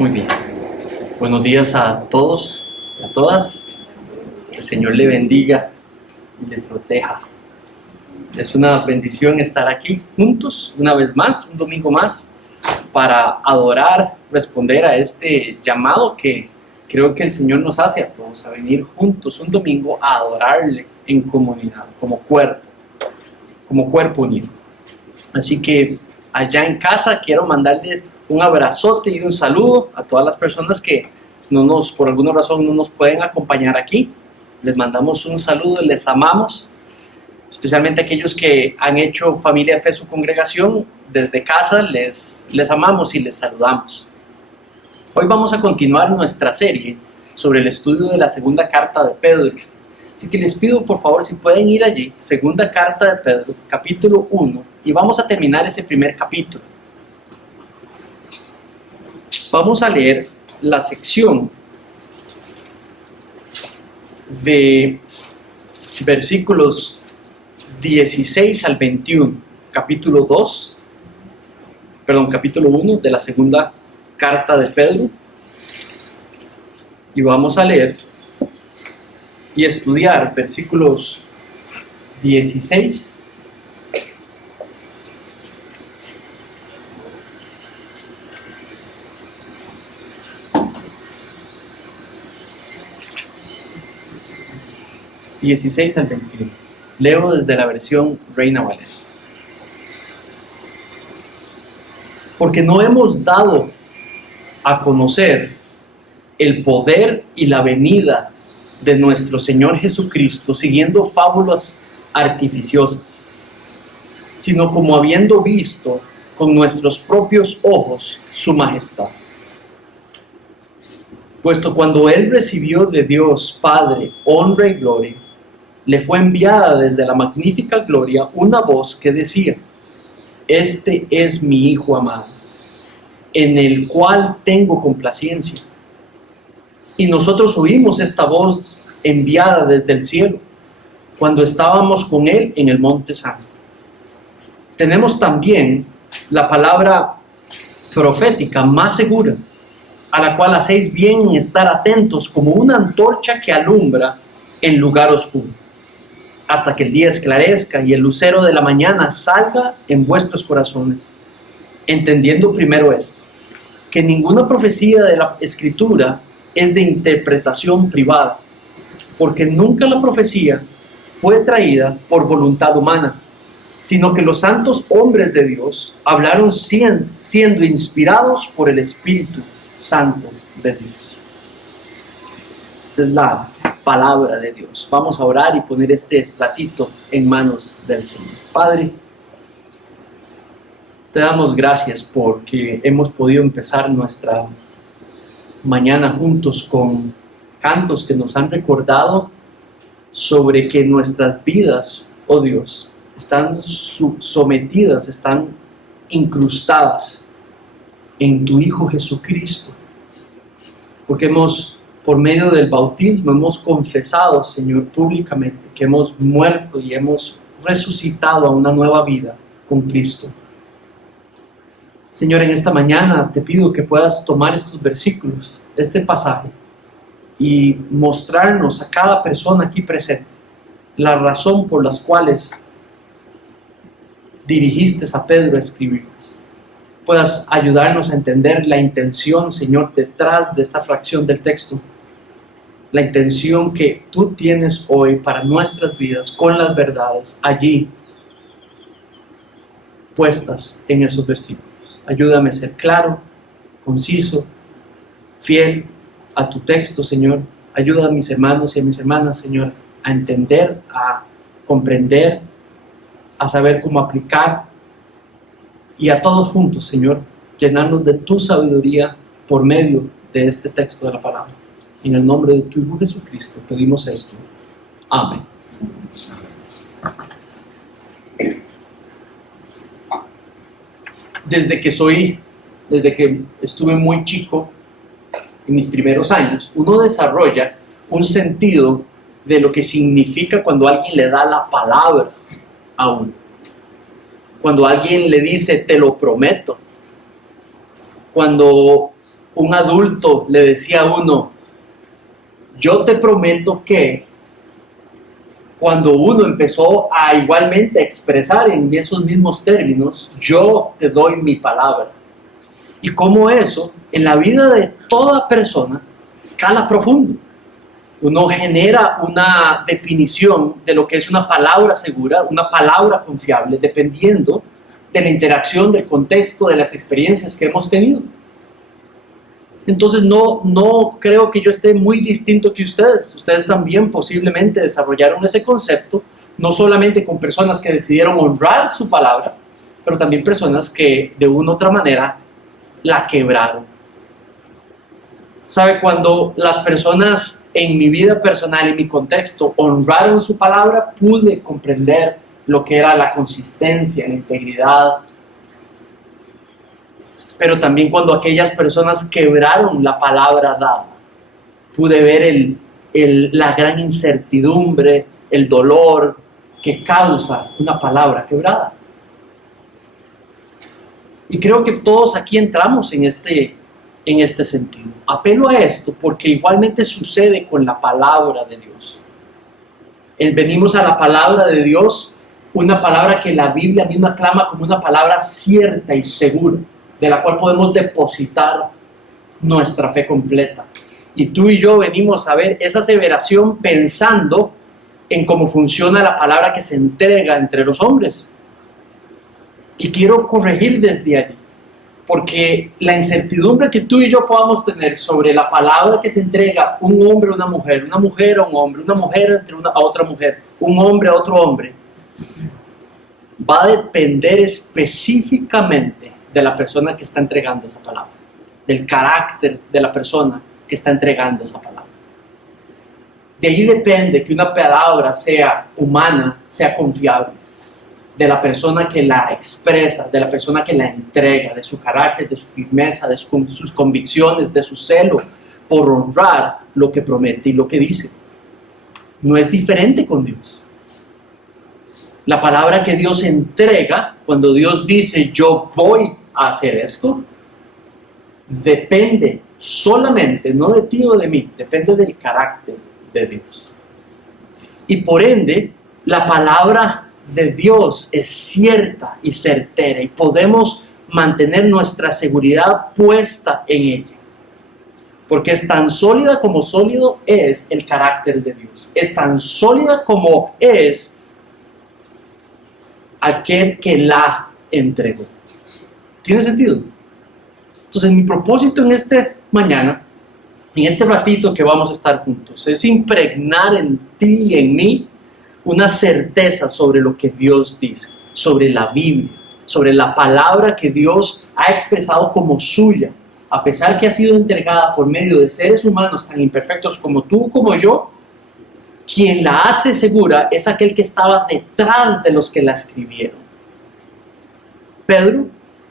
Muy bien. Buenos días a todos y a todas. Que el Señor le bendiga y le proteja. Es una bendición estar aquí juntos una vez más, un domingo más, para adorar, responder a este llamado que creo que el Señor nos hace a todos, a venir juntos un domingo a adorarle en comunidad, como cuerpo unido. Así que allá en casa quiero mandarle un abrazote y un saludo a todas las personas que por alguna razón no nos pueden acompañar aquí. Les mandamos un saludo, les amamos, especialmente aquellos que han hecho Familia de Fe su congregación. Desde casa les amamos y les saludamos. Hoy vamos a continuar nuestra serie sobre el estudio de la segunda carta de Pedro. Así que les pido por favor si pueden ir allí, segunda carta de Pedro, capítulo 1, y vamos a terminar ese primer capítulo. Vamos a leer la sección de versículos 16 al 21, capítulo 1 de la segunda carta de Pedro, y vamos a leer y estudiar versículos 16 al 21. Leo desde la versión Reina Valera. Porque no hemos dado a conocer el poder y la venida de nuestro Señor Jesucristo siguiendo fábulas artificiosas, sino como habiendo visto con nuestros propios ojos su majestad. Puesto cuando Él recibió de Dios Padre honra y gloria, le fue enviada desde la magnífica gloria una voz que decía: Este es mi Hijo amado, en el cual tengo complacencia. Y nosotros oímos esta voz enviada desde el cielo, cuando estábamos con Él en el Monte Santo. Tenemos también la palabra profética más segura, a la cual hacéis bien en estar atentos como una antorcha que alumbra en lugar oscuro, hasta que el día esclarezca y el lucero de la mañana salga en vuestros corazones, entendiendo primero esto, que ninguna profecía de la Escritura es de interpretación privada, porque nunca la profecía fue traída por voluntad humana, sino que los santos hombres de Dios hablaron siendo inspirados por el Espíritu Santo de Dios. Esta es la palabra de Dios. Vamos a orar y poner este ratito en manos del Señor. Padre, te damos gracias porque hemos podido empezar nuestra mañana juntos con cantos que nos han recordado sobre que nuestras vidas, oh Dios, están sometidas, están incrustadas en tu Hijo Jesucristo, porque por medio del bautismo hemos confesado, Señor, públicamente que hemos muerto y hemos resucitado a una nueva vida con Cristo. Señor, en esta mañana te pido que puedas tomar estos versículos, este pasaje, y mostrarnos a cada persona aquí presente la razón por las cuales dirigiste a Pedro a escribirlos. Puedas ayudarnos a entender la intención, Señor, detrás de esta fracción del texto, la intención que tú tienes hoy para nuestras vidas con las verdades allí puestas en esos versículos. Ayúdame a ser claro, conciso, fiel a tu texto, Señor. Ayuda a mis hermanos y a mis hermanas, Señor, a entender, a comprender, a saber cómo aplicar, y a todos juntos, Señor, llenarnos de tu sabiduría por medio de este texto de la palabra. En el nombre de tu Hijo Jesucristo pedimos esto. Amén. Desde que estuve muy chico, en mis primeros años, uno desarrolla un sentido de lo que significa cuando alguien le da la palabra a uno. Cuando alguien le dice, te lo prometo. Cuando un adulto le decía a uno, yo te prometo que cuando uno empezó a igualmente expresar en esos mismos términos, yo te doy mi palabra. Y cómo eso, en la vida de toda persona, cala profundo. Uno genera una definición de lo que es una palabra segura, una palabra confiable, dependiendo de la interacción, del contexto, de las experiencias que hemos tenido. Entonces no creo que yo esté muy distinto que ustedes. Ustedes también posiblemente desarrollaron ese concepto, no solamente con personas que decidieron honrar su palabra, pero también personas que de una u otra manera la quebraron. ¿Sabe? Cuando las personas en mi vida personal, en mi contexto, honraron su palabra, pude comprender lo que era la consistencia, la integridad. Pero también cuando aquellas personas quebraron la palabra dada, pude ver la gran incertidumbre, el dolor que causa una palabra quebrada. Y creo que todos aquí entramos en este sentido. Apelo a esto porque igualmente sucede con la palabra de Dios. Venimos a la palabra de Dios, una palabra que la Biblia misma clama como una palabra cierta y segura, de la cual podemos depositar nuestra fe completa. Y tú y yo venimos a ver esa aseveración pensando en cómo funciona la palabra que se entrega entre los hombres. Y quiero corregir desde allí, porque la incertidumbre que tú y yo podamos tener sobre la palabra que se entrega un hombre a una mujer a un hombre, una mujer a otra mujer, un hombre a otro hombre, va a depender específicamente de la persona que está entregando esa palabra, del carácter de la persona que está entregando esa palabra. De ahí depende que una palabra sea humana, sea confiable, de la persona que la expresa, de la persona que la entrega, de su carácter, de su firmeza, de sus convicciones, de su celo por honrar lo que promete y lo que dice. No es diferente con Dios. La palabra que Dios entrega, cuando Dios dice yo voy a hacer esto, depende solamente, no de ti o de mí, depende del carácter de Dios. Y por ende, la palabra de Dios es cierta y certera y podemos mantener nuestra seguridad puesta en ella, porque es tan sólida como sólido es el carácter de Dios, es tan sólida como es aquel que la entregó. ¿Tiene sentido? Entonces mi propósito en mañana, en este ratito que vamos a estar juntos, es impregnar en ti y en mí una certeza sobre lo que Dios dice, sobre la Biblia, sobre la palabra que Dios ha expresado como suya, a pesar que ha sido entregada por medio de seres humanos tan imperfectos como tú, como yo. Quien la hace segura es aquel que estaba detrás de los que la escribieron. Pedro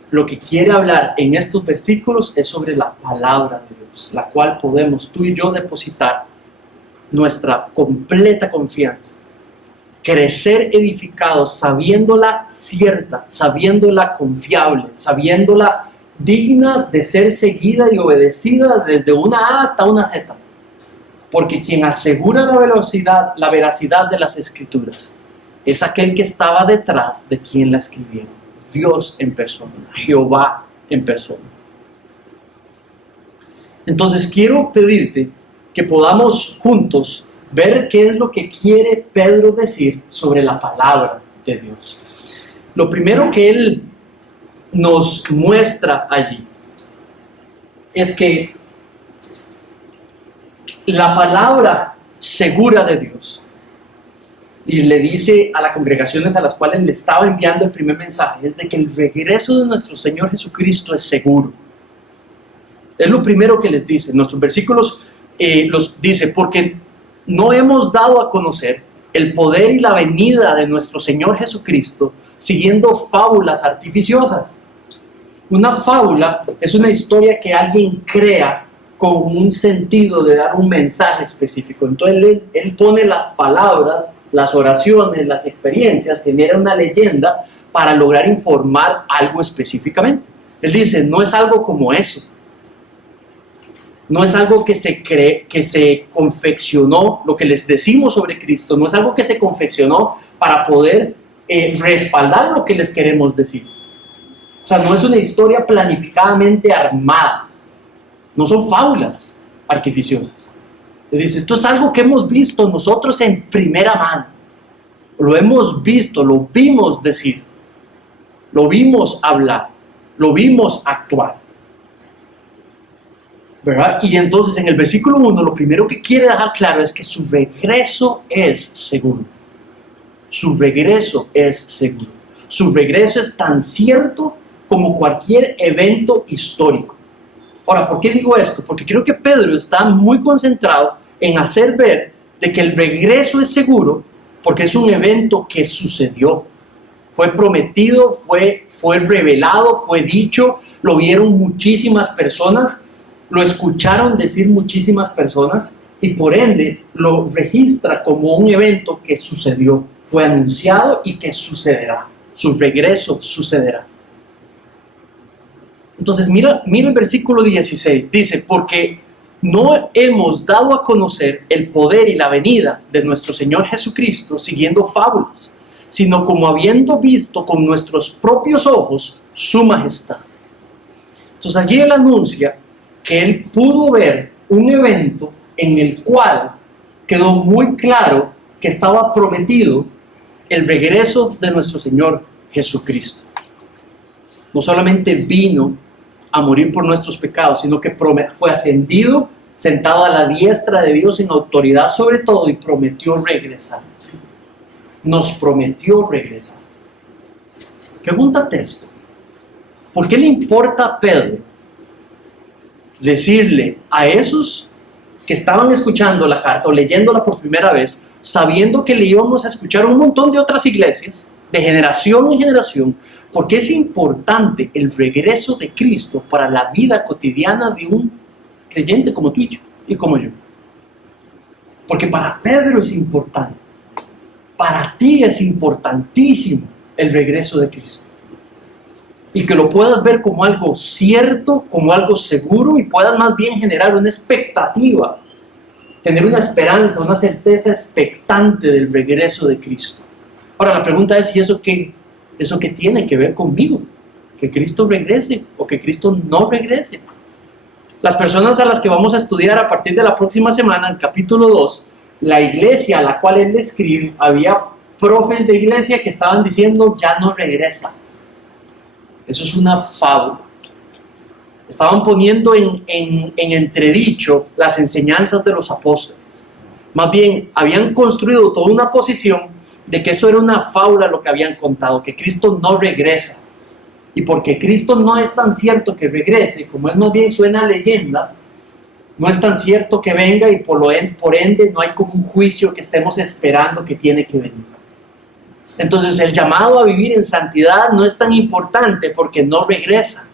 lo que quiere hablar en estos versículos es sobre la palabra de Dios, la cual podemos tú y yo depositar nuestra completa confianza, crecer edificados sabiéndola cierta, sabiéndola confiable, sabiéndola digna de ser seguida y obedecida desde una A hasta una Z. Porque quien asegura la veracidad de las Escrituras es aquel que estaba detrás de quien la escribieron, Dios en persona, Jehová en persona. Entonces quiero pedirte que podamos juntos ver qué es lo que quiere Pedro decir sobre la palabra de Dios. Lo primero que él nos muestra allí es que la palabra segura de Dios, y le dice a las congregaciones a las cuales le estaba enviando el primer mensaje, es de que el regreso de nuestro Señor Jesucristo es seguro. Es lo primero que les dice. Nuestros versículos los dice, porque no hemos dado a conocer el poder y la venida de nuestro Señor Jesucristo siguiendo fábulas artificiosas. Una fábula es una historia que alguien crea con un sentido de dar un mensaje específico. Entonces él pone las palabras, las oraciones, las experiencias, genera una leyenda para lograr informar algo específicamente. Él dice, no es algo como eso. No es algo que se cree, que se confeccionó, lo que les decimos sobre Cristo, no es algo que se confeccionó para poder respaldar lo que les queremos decir. O sea, no es una historia planificadamente armada. No son fábulas artificiosas. Dice, esto es algo que hemos visto nosotros en primera mano. Lo hemos visto, lo vimos decir, lo vimos hablar, lo vimos actuar. ¿Verdad? Y entonces en el versículo 1 lo primero que quiere dejar claro es que su regreso es seguro. Su regreso es seguro. Su regreso es tan cierto como cualquier evento histórico. Ahora, ¿por qué digo esto? Porque creo que Pedro está muy concentrado en hacer ver de que el regreso es seguro porque es un evento que sucedió. Fue prometido, fue revelado, fue dicho, lo vieron muchísimas personas, lo escucharon decir muchísimas personas y por ende lo registra como un evento que sucedió, fue anunciado y que sucederá. Su regreso sucederá. Entonces mira el versículo 16, dice, porque no hemos dado a conocer el poder y la venida de nuestro Señor Jesucristo siguiendo fábulas, sino como habiendo visto con nuestros propios ojos su majestad. Entonces allí él anuncia que él pudo ver un evento en el cual quedó muy claro que estaba prometido el regreso de nuestro Señor Jesucristo. No solamente vino a morir por nuestros pecados, sino que fue ascendido, sentado a la diestra de Dios en autoridad sobre todo y prometió regresar. Nos prometió regresar. Pregúntate esto. ¿Por qué le importa a Pedro decirle a esos que estaban escuchando la carta o leyéndola por primera vez, sabiendo que le íbamos a escuchar un montón de otras iglesias, de generación en generación, porque es importante el regreso de Cristo para la vida cotidiana de un creyente como tú y como yo? Porque para Pedro es importante, para ti es importantísimo el regreso de Cristo. Y que lo puedas ver como algo cierto, como algo seguro y puedas más bien generar una expectativa, tener una esperanza, una certeza expectante del regreso de Cristo. Ahora la pregunta es, ¿y eso qué tiene que ver conmigo? ¿Que Cristo regrese o que Cristo no regrese? Las personas a las que vamos a estudiar a partir de la próxima semana, el capítulo 2, la iglesia a la cual él le escribe, había profes de iglesia que estaban diciendo, ya no regresa. Eso es una fábula. Estaban poniendo en entredicho las enseñanzas de los apóstoles. Más bien, habían construido toda una posición de que eso era una fábula lo que habían contado, que Cristo no regresa. Y porque Cristo no es tan cierto que regrese, como es más bien suena leyenda, no es tan cierto que venga y por ende no hay como un juicio que estemos esperando que tiene que venir. Entonces el llamado a vivir en santidad no es tan importante porque no regresa.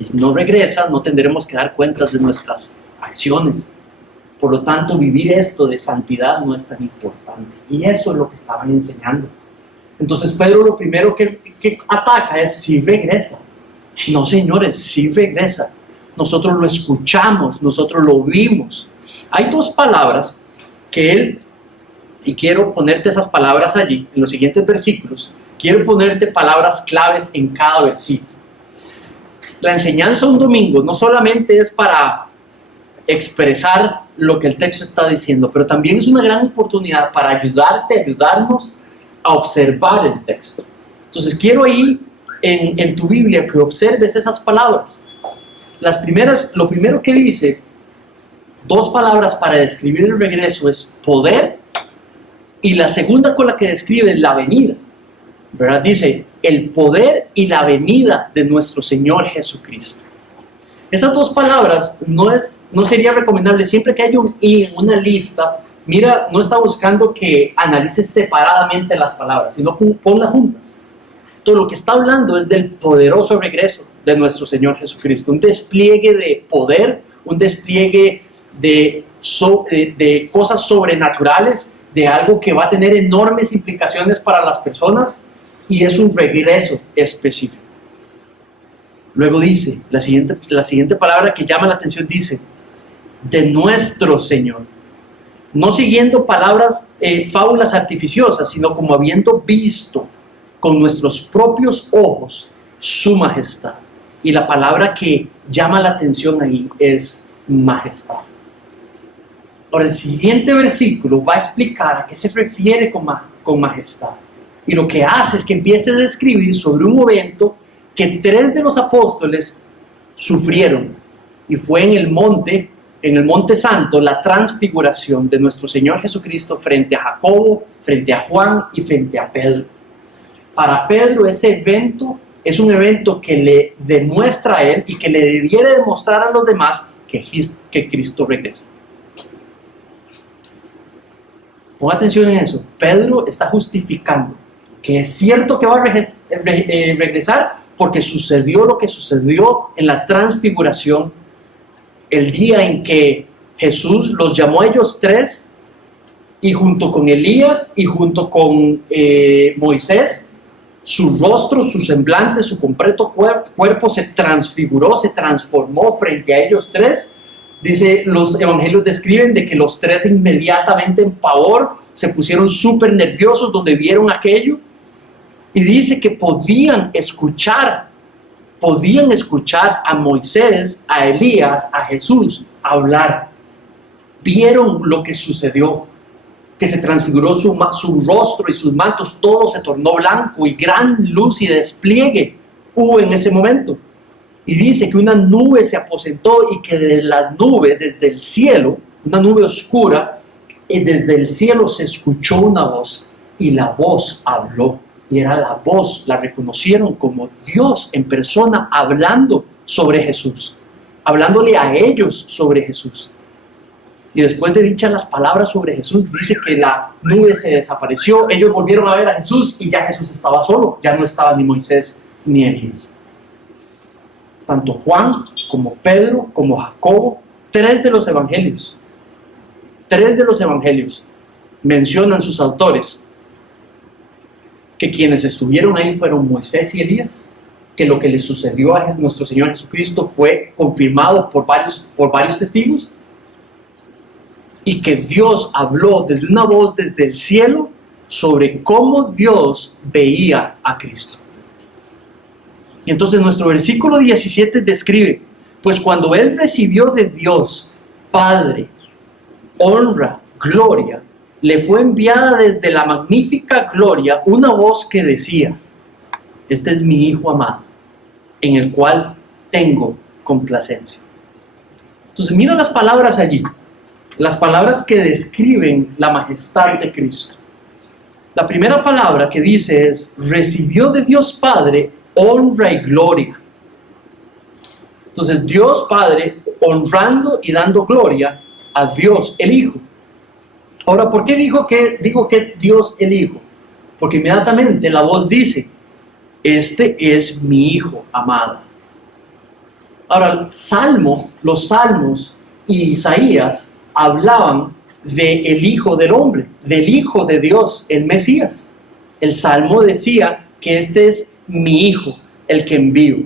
Y si no regresa, no tendremos que dar cuentas de nuestras acciones. Por lo tanto, vivir esto de santidad no es tan importante. Y eso es lo que estaban enseñando. Entonces Pedro lo primero que ataca es si regresa. No, señores, si regresa. Nosotros lo escuchamos, nosotros lo vimos. Hay dos palabras que él, y quiero ponerte esas palabras allí, en los siguientes versículos, quiero ponerte palabras claves en cada versículo. La enseñanza un domingo no solamente es para expresar lo que el texto está diciendo, pero también es una gran oportunidad para ayudarnos a observar el texto. Entonces quiero ahí en tu Biblia que observes esas palabras. Las primeras, lo primero que dice, dos palabras para describir el regreso es poder, y la segunda con la que describe es la venida, ¿verdad? Dice el poder y la venida de nuestro Señor Jesucristo. Esas dos palabras no sería recomendable siempre que haya un y en una lista. Mira, no está buscando que analices separadamente las palabras, sino ponlas juntas. Entonces lo que está hablando es del poderoso regreso de nuestro Señor Jesucristo, un despliegue de poder, un despliegue de cosas sobrenaturales, de algo que va a tener enormes implicaciones para las personas, y es un regreso específico. Luego dice, la siguiente palabra que llama la atención dice, de nuestro Señor. No siguiendo fábulas artificiosas, sino como habiendo visto con nuestros propios ojos su majestad. Y la palabra que llama la atención ahí es majestad. Ahora, el siguiente versículo va a explicar a qué se refiere con majestad. Y lo que hace es que empiece a describir sobre un evento que 3 de los apóstoles sufrieron. Y fue en el monte santo, la transfiguración de nuestro Señor Jesucristo frente a Jacobo, frente a Juan y frente a Pedro. Para Pedro ese evento es un evento que le demuestra a él y que le debiera demostrar a los demás que Cristo regresa. Ponga atención en eso. Pedro está justificando que es cierto que va a regresar porque sucedió lo que sucedió en la transfiguración, el día en que Jesús los llamó a ellos 3 y junto con Elías y junto con Moisés, su rostro, su semblante, su completo cuerpo se transfiguró, se transformó frente a ellos 3. Dice, los evangelios describen de que los 3 inmediatamente en pavor se pusieron súper nerviosos donde vieron aquello. Y dice que podían escuchar a Moisés, a Elías, a Jesús hablar. Vieron lo que sucedió, que se transfiguró su rostro y sus mantos, todo se tornó blanco y gran luz y despliegue hubo en ese momento. Y dice que una nube se aposentó y que de las nubes, desde el cielo, una nube oscura, y desde el cielo se escuchó una voz y la voz habló. Y era la voz, la reconocieron como Dios en persona hablando sobre Jesús, hablándole a ellos sobre Jesús. Y después de dichas las palabras sobre Jesús, dice que la nube se desapareció, ellos volvieron a ver a Jesús y ya Jesús estaba solo, ya no estaba ni Moisés ni Elías. Tanto Juan como Pedro como Jacobo, 3 de los evangelios mencionan sus autores que quienes estuvieron ahí fueron Moisés y Elías, que lo que le sucedió a nuestro Señor Jesucristo fue confirmado por varios testigos, y que Dios habló desde una voz desde el cielo sobre cómo Dios veía a Cristo. Y entonces nuestro versículo 17 describe, pues cuando Él recibió de Dios, Padre, honra, gloria, le fue enviada desde la magnífica gloria una voz que decía, este es mi Hijo amado, en el cual tengo complacencia. Entonces mira las palabras allí, las palabras que describen la majestad de Cristo. La primera palabra que dice es, recibió de Dios Padre honra y gloria. Entonces Dios Padre honrando y dando gloria a Dios el Hijo. Ahora, ¿por qué digo que es Dios el Hijo? Porque inmediatamente la voz dice, este es mi Hijo amado. Ahora, los Salmos y Isaías hablaban del Hijo del Hombre, del Hijo de Dios, el Mesías. El Salmo decía que este es mi Hijo, el que envío.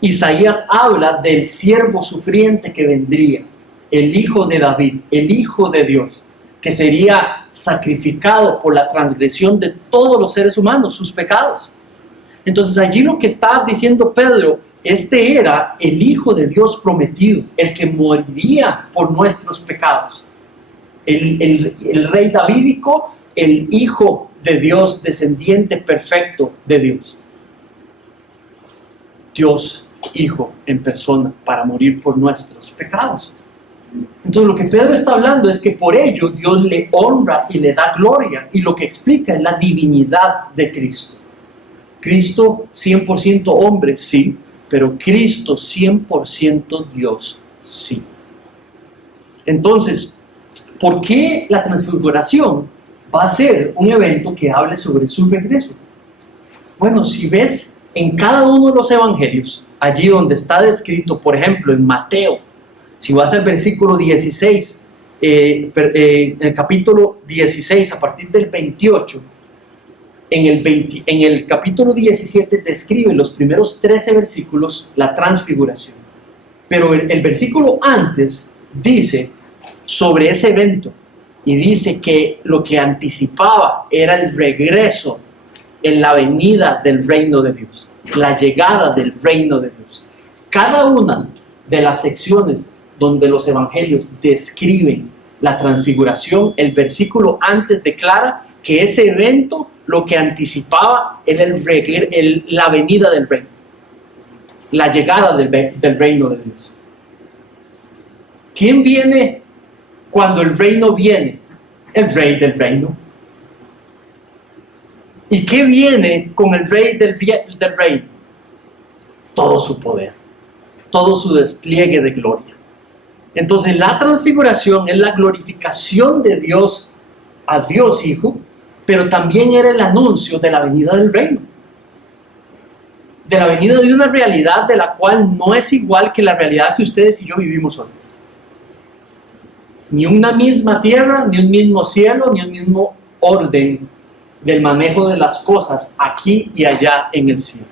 Isaías habla del siervo sufriente que vendría, el Hijo de David, el Hijo de Dios, que sería sacrificado por la transgresión de todos los seres humanos, sus pecados. Entonces allí lo que está diciendo Pedro, este era el Hijo de Dios prometido, el que moriría por nuestros pecados. El rey davídico, el Hijo de Dios, descendiente perfecto de Dios. Dios, Hijo en persona, para morir por nuestros pecados. Entonces lo que Pedro está hablando es que por ello Dios le honra y le da gloria, y lo que explica es la divinidad de Cristo. Cristo 100% hombre, sí, pero Cristo 100% Dios, sí. Entonces, ¿por qué la transfiguración va a ser un evento que hable sobre su regreso? Bueno, si ves en cada uno de los evangelios, allí donde está descrito, por ejemplo, en Mateo, si vas al versículo 16, en el capítulo 16, a partir del 28, en el capítulo 17 describe los primeros 13 versículos la transfiguración. Pero el versículo antes dice sobre ese evento y dice que lo que anticipaba era el regreso en la venida del reino de Dios, la llegada del reino de Dios. Cada una de las secciones donde los evangelios describen la transfiguración, el versículo antes declara que ese evento lo que anticipaba era la venida del reino, la llegada del reino de Dios. ¿Quién viene cuando el reino viene? El rey del reino. ¿Y qué viene con el rey del reino? Todo su poder, todo su despliegue de gloria. Entonces la transfiguración es la glorificación de Dios a Dios Hijo, pero también era el anuncio de la venida del reino, de la venida de una realidad de la cual no es igual que la realidad que ustedes y yo vivimos hoy. Ni una misma tierra, ni un mismo cielo, ni un mismo orden del manejo de las cosas aquí y allá en el cielo.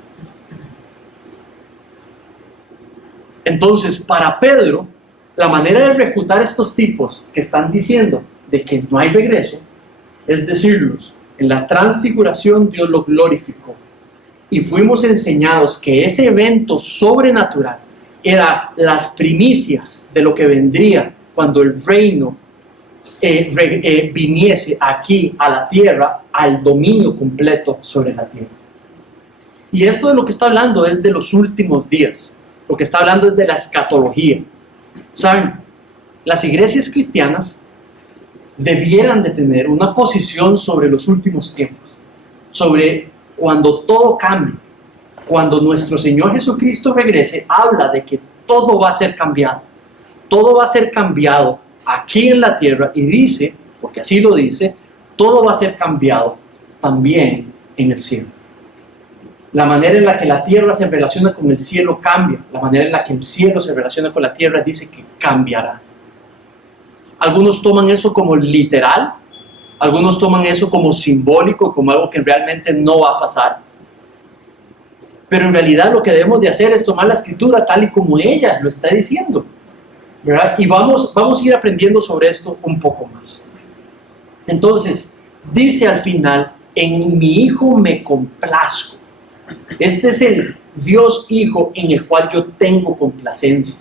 Entonces, para Pedro, la manera de refutar estos tipos que están diciendo de que no hay regreso, es decirlos, en la transfiguración Dios lo glorificó. Y fuimos enseñados que ese evento sobrenatural era las primicias de lo que vendría cuando el reino viniese aquí a la tierra, al dominio completo sobre la tierra. Y esto de lo que está hablando es de los últimos días. Lo que está hablando es de la escatología. ¿Saben? Las iglesias cristianas debieran de tener una posición sobre los últimos tiempos, sobre cuando todo cambie, cuando nuestro Señor Jesucristo regrese. Habla de que todo va a ser cambiado, todo va a ser cambiado aquí en la tierra, y dice, porque así lo dice, todo va a ser cambiado también en el cielo. La manera en la que la tierra se relaciona con el cielo cambia. La manera en la que el cielo se relaciona con la tierra dice que cambiará. Algunos toman eso como literal, algunos toman eso como simbólico, como algo que realmente no va a pasar. Pero en realidad lo que debemos de hacer es tomar la escritura tal y como ella lo está diciendo, ¿verdad? Y vamos a ir aprendiendo sobre esto un poco más. Entonces, dice al final, en mi Hijo me complazco. Este es el Dios Hijo en el cual yo tengo complacencia.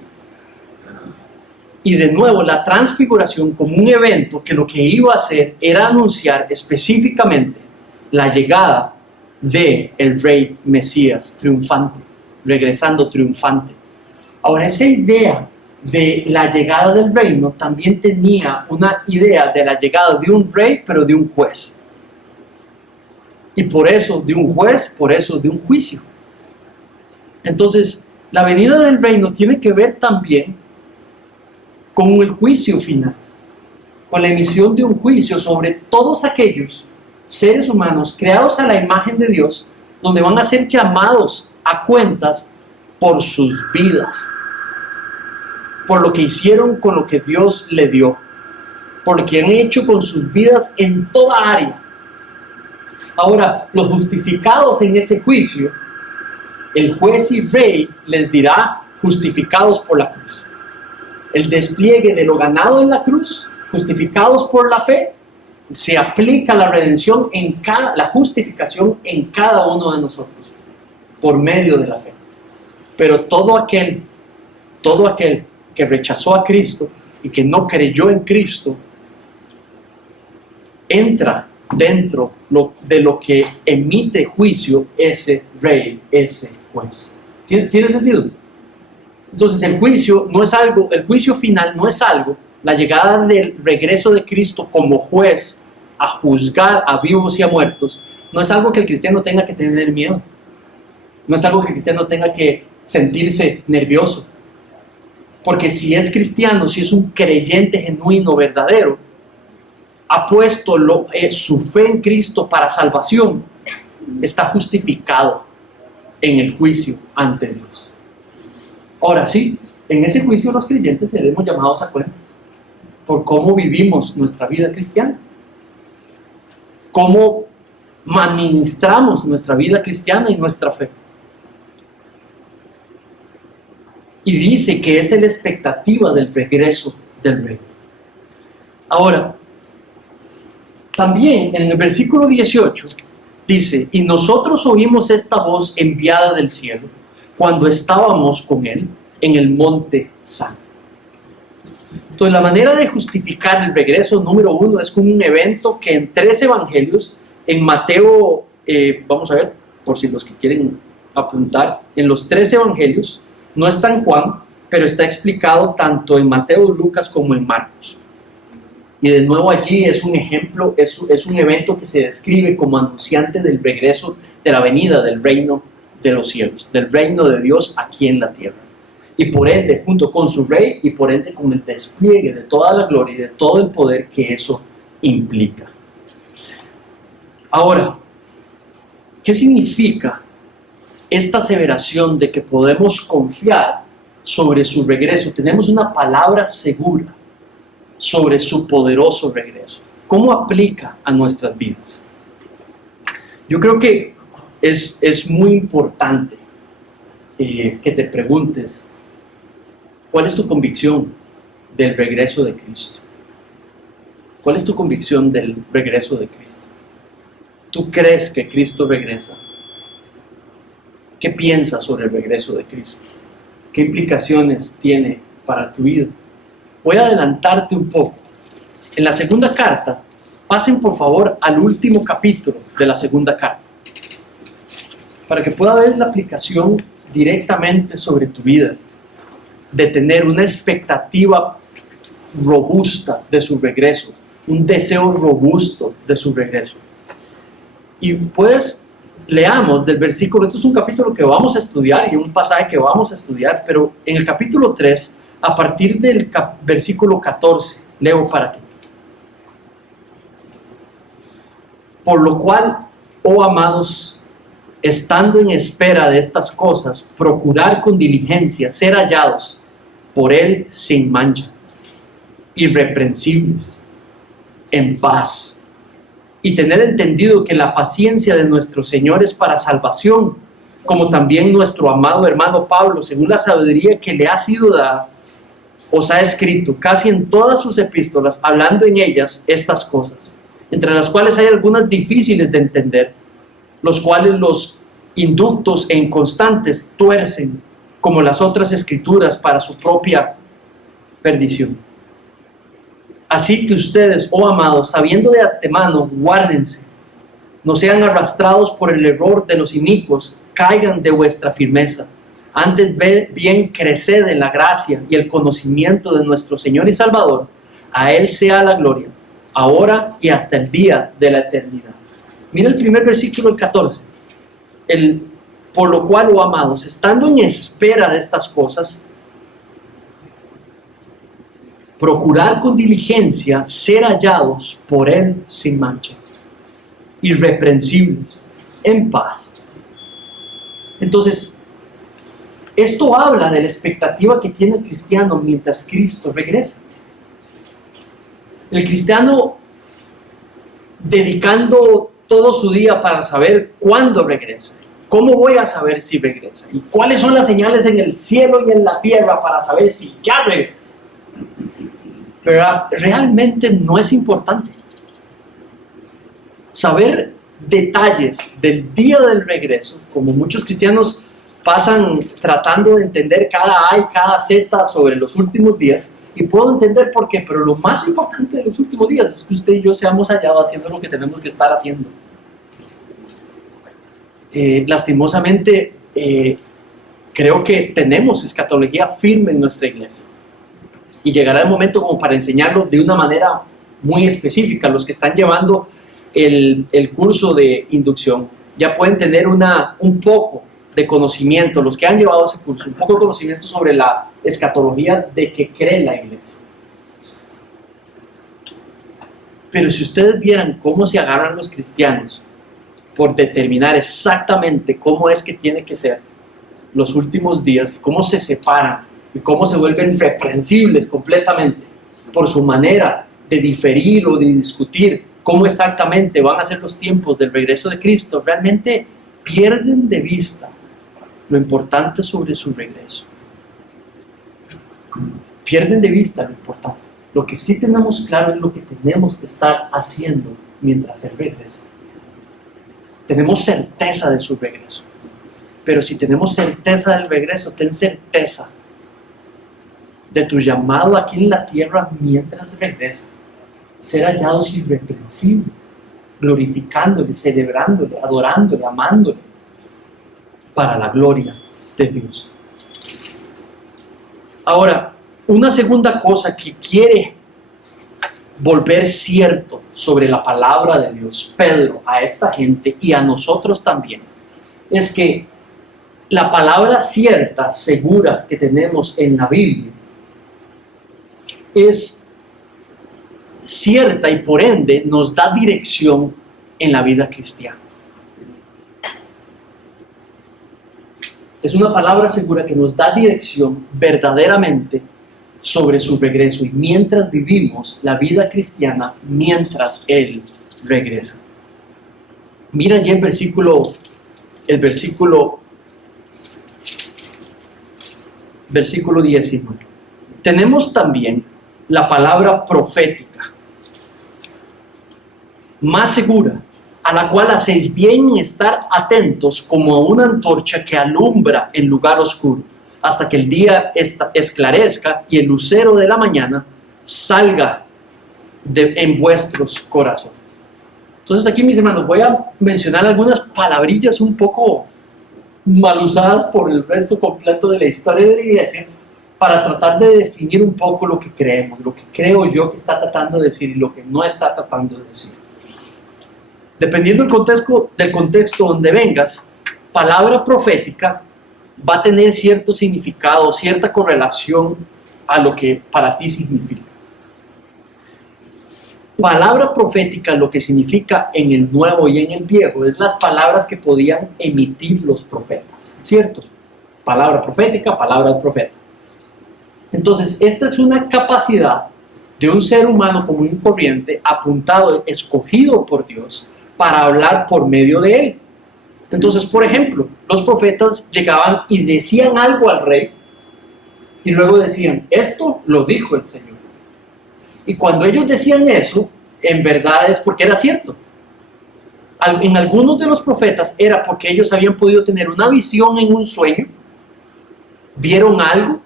Y de nuevo, la transfiguración como un evento que lo que iba a hacer era anunciar específicamente la llegada del Rey Mesías triunfante, regresando triunfante. Ahora, esa idea de la llegada del reino también tenía una idea de la llegada de un rey, pero de un juez. Y por eso de un juez, por eso de un juicio. Entonces, la venida del reino tiene que ver también con el juicio final, con la emisión de un juicio sobre todos aquellos seres humanos creados a la imagen de Dios, donde van a ser llamados a cuentas por sus vidas, por lo que hicieron con lo que Dios le dio, por lo que han hecho con sus vidas en toda área. Ahora, los justificados en ese juicio, el juez y rey les dirá justificados por la cruz. El despliegue de lo ganado en la cruz, justificados por la fe, se aplica la redención la justificación en cada uno de nosotros, por medio de la fe. Pero todo aquel que rechazó a Cristo y que no creyó en Cristo, entra dentro de lo que emite juicio ese rey, ese juez. ¿Tiene sentido? Entonces el juicio final no es algo, la llegada del regreso de Cristo como juez a juzgar a vivos y a muertos, no es algo que el cristiano tenga que tener miedo, no es algo que el cristiano tenga que sentirse nervioso, porque si es cristiano, si es un creyente genuino, verdadero, ha puesto su fe en Cristo para salvación, está justificado en el juicio ante Dios. Ahora sí, en ese juicio los creyentes seremos llamados a cuentas por cómo vivimos nuestra vida cristiana, cómo administramos nuestra vida cristiana y nuestra fe. Y dice que es la expectativa del regreso del Rey. Ahora, también en el versículo 18 dice: y nosotros oímos esta voz enviada del cielo cuando estábamos con él en el monte santo. Entonces, la manera de justificar el regreso número 1 es con un evento que en 3 evangelios, en Mateo, vamos a ver, por si los que quieren apuntar, en los 3 evangelios, no está en Juan, pero está explicado tanto en Mateo, Lucas como en Marcos. Y de nuevo allí es un ejemplo, es un evento que se describe como anunciante del regreso, de la venida del reino de los cielos, del reino de Dios aquí en la tierra. Y por ende, junto con su rey, y por ende con el despliegue de toda la gloria y de todo el poder que eso implica. Ahora, ¿qué significa esta aseveración de que podemos confiar sobre su regreso? Tenemos una palabra segura sobre su poderoso regreso. ¿Cómo aplica a nuestras vidas? Yo creo que es muy importante que te preguntes: ¿cuál es tu convicción del regreso de Cristo? ¿Cuál es tu convicción del regreso de Cristo? ¿Tú crees que Cristo regresa? ¿Qué piensas sobre el regreso de Cristo? ¿Qué implicaciones tiene para tu vida? Voy a adelantarte un poco. En la segunda carta, pasen por favor al último capítulo de la segunda carta, para que pueda ver la aplicación directamente sobre tu vida, de tener una expectativa robusta de su regreso, un deseo robusto de su regreso. Y pues leamos del versículo, esto es un capítulo que vamos a estudiar y un pasaje que vamos a estudiar, pero en el capítulo 3, a partir del versículo 14, leo para ti. Por lo cual, oh amados, estando en espera de estas cosas, procurar con diligencia ser hallados por él sin mancha, irreprensibles, en paz, y tener entendido que la paciencia de nuestro Señor es para salvación, como también nuestro amado hermano Pablo, según la sabiduría que le ha sido dada, os ha escrito casi en todas sus epístolas, hablando en ellas estas cosas, entre las cuales hay algunas difíciles de entender, los cuales los inductos e inconstantes tuercen, como las otras escrituras, para su propia perdición. Así que ustedes, oh amados, sabiendo de antemano, guárdense, no sean arrastrados por el error de los inicuos, caigan de vuestra firmeza. Antes bien creced en la gracia y el conocimiento de nuestro Señor y Salvador. A Él sea la gloria, ahora y hasta el día de la eternidad. Mira el primer versículo, el 14. Por lo cual, oh amados, estando en espera de estas cosas, procurar con diligencia ser hallados por Él sin mancha, irreprensibles, en paz. Entonces, esto habla de la expectativa que tiene el cristiano mientras Cristo regresa. El cristiano dedicando todo su día para saber cuándo regresa. ¿Cómo voy a saber si regresa? ¿Y cuáles son las señales en el cielo y en la tierra para saber si ya regresa? Pero realmente no es importante. Saber detalles del día del regreso, como muchos cristianos pasan tratando de entender cada A y cada Z sobre los últimos días, y puedo entender por qué, pero lo más importante de los últimos días es que usted y yo seamos hallados haciendo lo que tenemos que estar haciendo. Lastimosamente, creo que tenemos escatología firme en nuestra iglesia, y llegará el momento como para enseñarlo de una manera muy específica. Los que están llevando el curso de inducción ya pueden tener un poco de conocimiento, los que han llevado ese curso, un poco de conocimiento sobre la escatología de que cree la iglesia. Pero si ustedes vieran cómo se agarran los cristianos por determinar exactamente cómo es que tiene que ser los últimos días, cómo se separan y cómo se vuelven reprensibles completamente por su manera de diferir o de discutir cómo exactamente van a ser los tiempos del regreso de Cristo, realmente pierden de vista lo importante sobre su regreso. Pierden de vista lo importante. Lo que sí tenemos claro es lo que tenemos que estar haciendo mientras Él regresa. Tenemos certeza de su regreso. Pero si tenemos certeza del regreso, ten certeza de tu llamado aquí en la tierra mientras regresa. Ser hallados irreprensibles, glorificándole, celebrándole, adorándole, amándole, para la gloria de Dios. Ahora, una segunda cosa que quiere volver cierto sobre la palabra de Dios, Pedro, a esta gente y a nosotros también, es que la palabra cierta, segura que tenemos en la Biblia, es cierta y por ende nos da dirección en la vida cristiana. Es una palabra segura que nos da dirección verdaderamente sobre su regreso y mientras vivimos la vida cristiana mientras Él regresa. Mira ya el versículo 19. Tenemos también la palabra profética, más segura, a la cual hacéis bien en estar atentos como a una antorcha que alumbra en lugar oscuro, hasta que el día esclarezca y el lucero de la mañana salga en vuestros corazones. Entonces aquí, mis hermanos, voy a mencionar algunas palabrillas un poco mal usadas por el resto completo de la historia de la iglesia, para tratar de definir un poco lo que creemos, lo que creo yo que está tratando de decir y lo que no está tratando de decir. Dependiendo del contexto donde vengas, palabra profética va a tener cierto significado, cierta correlación a lo que para ti significa. Palabra profética, lo que significa en el Nuevo y en el Viejo, es las palabras que podían emitir los profetas, ¿cierto? Palabra profética, palabra del profeta. Entonces, esta es una capacidad de un ser humano común y corriente, apuntado, escogido por Dios, para hablar por medio de Él. Entonces, por ejemplo, los profetas llegaban y decían algo al rey, y luego decían, esto lo dijo el Señor. Y cuando ellos decían eso, en verdad es porque era cierto. En algunos de los profetas era porque ellos habían podido tener una visión en un sueño, vieron algo,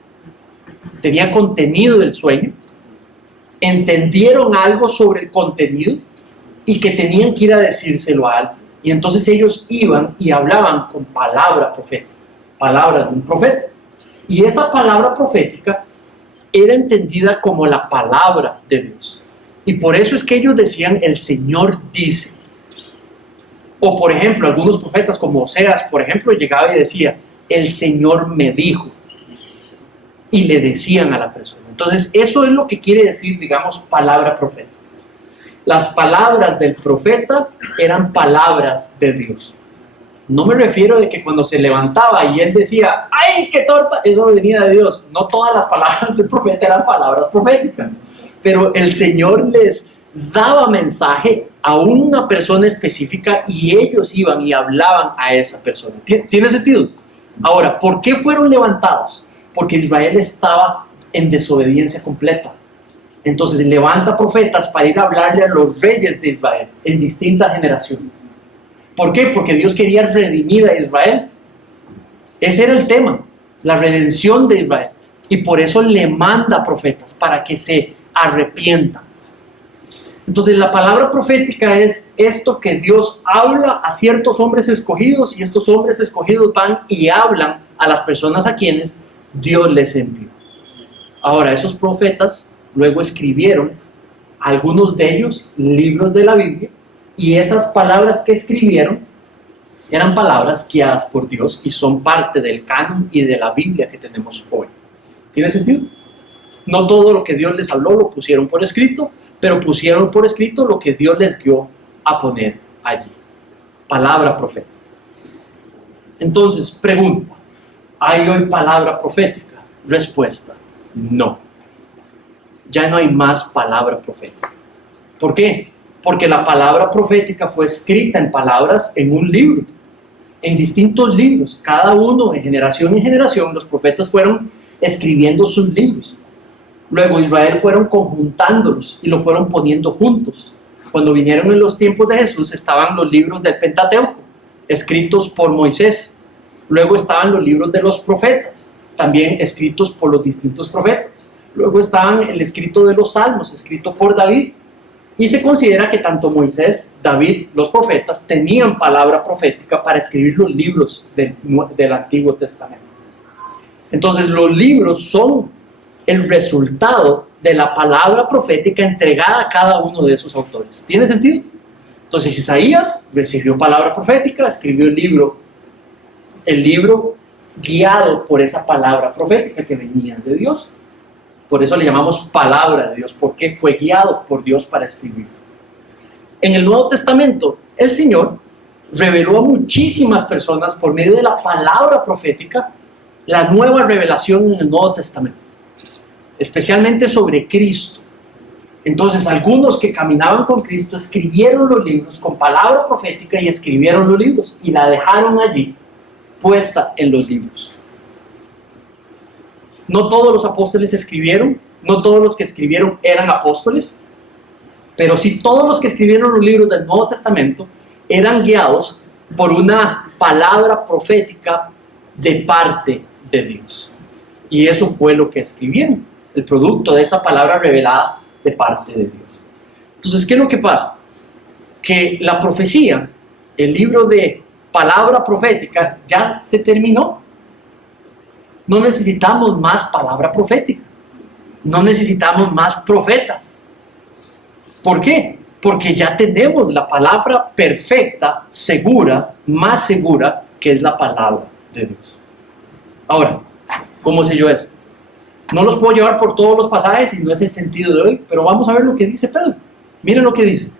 tenía contenido del sueño, entendieron algo sobre el contenido y que tenían que ir a decírselo a alguien. Y entonces ellos iban y hablaban con palabra profética, palabra de un profeta. Y esa palabra profética era entendida como la palabra de Dios. Y por eso es que ellos decían, el Señor dice. O por ejemplo, algunos profetas como Oseas, por ejemplo, llegaba y decía, el Señor me dijo. Y le decían a la persona. Entonces, eso es lo que quiere decir, digamos, palabra profética. Las palabras del profeta eran palabras de Dios. No me refiero de que cuando se levantaba y él decía, ¡ay, qué torta! Eso venía de Dios. No todas las palabras del profeta eran palabras proféticas. Pero el Señor les daba mensaje a una persona específica y ellos iban y hablaban a esa persona. ¿Tiene sentido? Ahora, ¿por qué fueron levantados? Porque Israel estaba en desobediencia completa. Entonces levanta profetas para ir a hablarle a los reyes de Israel en distintas generaciones. ¿Por qué? Porque Dios quería redimir a Israel. Ese era el tema, la redención de Israel. Y por eso le manda profetas, para que se arrepientan. Entonces la palabra profética es esto que Dios habla a ciertos hombres escogidos, y estos hombres escogidos van y hablan a las personas a quienes Dios les envió. Ahora, esos profetas luego escribieron, algunos de ellos, libros de la Biblia, y esas palabras que escribieron eran palabras guiadas por Dios y son parte del canon y de la Biblia que tenemos hoy. ¿Tiene sentido? No todo lo que Dios les habló lo pusieron por escrito, pero pusieron por escrito lo que Dios les guió a poner allí. Palabra profética. Entonces, pregunta, ¿hay hoy palabra profética? Respuesta, no. Ya no hay más palabra profética. ¿Por qué? Porque la palabra profética fue escrita en palabras en un libro, en distintos libros. Cada uno, en generación, los profetas fueron escribiendo sus libros. Luego Israel fueron conjuntándolos y lo fueron poniendo juntos. Cuando vinieron en los tiempos de Jesús estaban los libros del Pentateuco, escritos por Moisés. Luego estaban los libros de los profetas, también escritos por los distintos profetas. Luego estaban el escrito de los Salmos, escrito por David. Y se considera que tanto Moisés, David, los profetas, tenían palabra profética para escribir los libros del Antiguo Testamento. Entonces, los libros son el resultado de la palabra profética entregada a cada uno de esos autores. ¿Tiene sentido? Entonces, Isaías recibió palabra profética, escribió el libro guiado por esa palabra profética que venía de Dios. Por eso le llamamos palabra de Dios, porque fue guiado por Dios para escribir. En el Nuevo Testamento, el Señor reveló a muchísimas personas por medio de la palabra profética la nueva revelación en el Nuevo Testamento, especialmente sobre Cristo. Entonces, algunos que caminaban con Cristo escribieron los libros con palabra profética y escribieron los libros y la dejaron allí puesta en los libros. No todos los apóstoles escribieron, no todos los que escribieron eran apóstoles, pero sí todos los que escribieron los libros del Nuevo Testamento eran guiados por una palabra profética de parte de Dios. Y eso fue lo que escribieron, el producto de esa palabra revelada de parte de Dios. Entonces, ¿qué es lo que pasa? Que la profecía, el libro de palabra profética, ya se terminó. No necesitamos más palabra profética. No necesitamos más profetas. ¿Por qué? Porque ya tenemos la palabra perfecta, segura, más segura, que es la palabra de Dios. Ahora, ¿cómo sé yo esto? No los puedo llevar por todos los pasajes y no es el sentido de hoy, pero vamos a ver lo que dice Pedro. Miren lo que dice.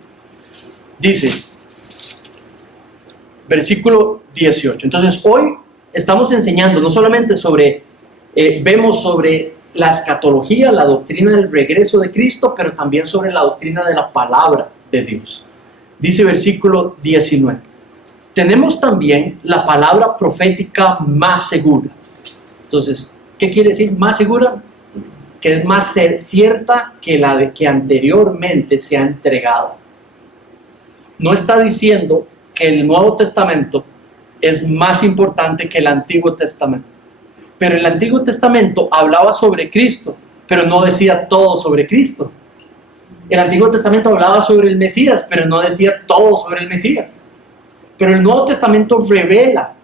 Dice, versículo 18. Entonces, hoy estamos enseñando no solamente vemos sobre la escatología, la doctrina del regreso de Cristo, pero también sobre la doctrina de la palabra de Dios. Dice versículo 19. Tenemos también la palabra profética más segura. Entonces, ¿qué quiere decir más segura? Que es más cierta que la de que anteriormente se ha entregado. No está diciendo que el Nuevo Testamento es más importante que el Antiguo Testamento. Pero el Antiguo Testamento hablaba sobre Cristo, pero no decía todo sobre Cristo. El Antiguo Testamento hablaba sobre el Mesías, pero no decía todo sobre el Mesías. Pero el Nuevo Testamento revela,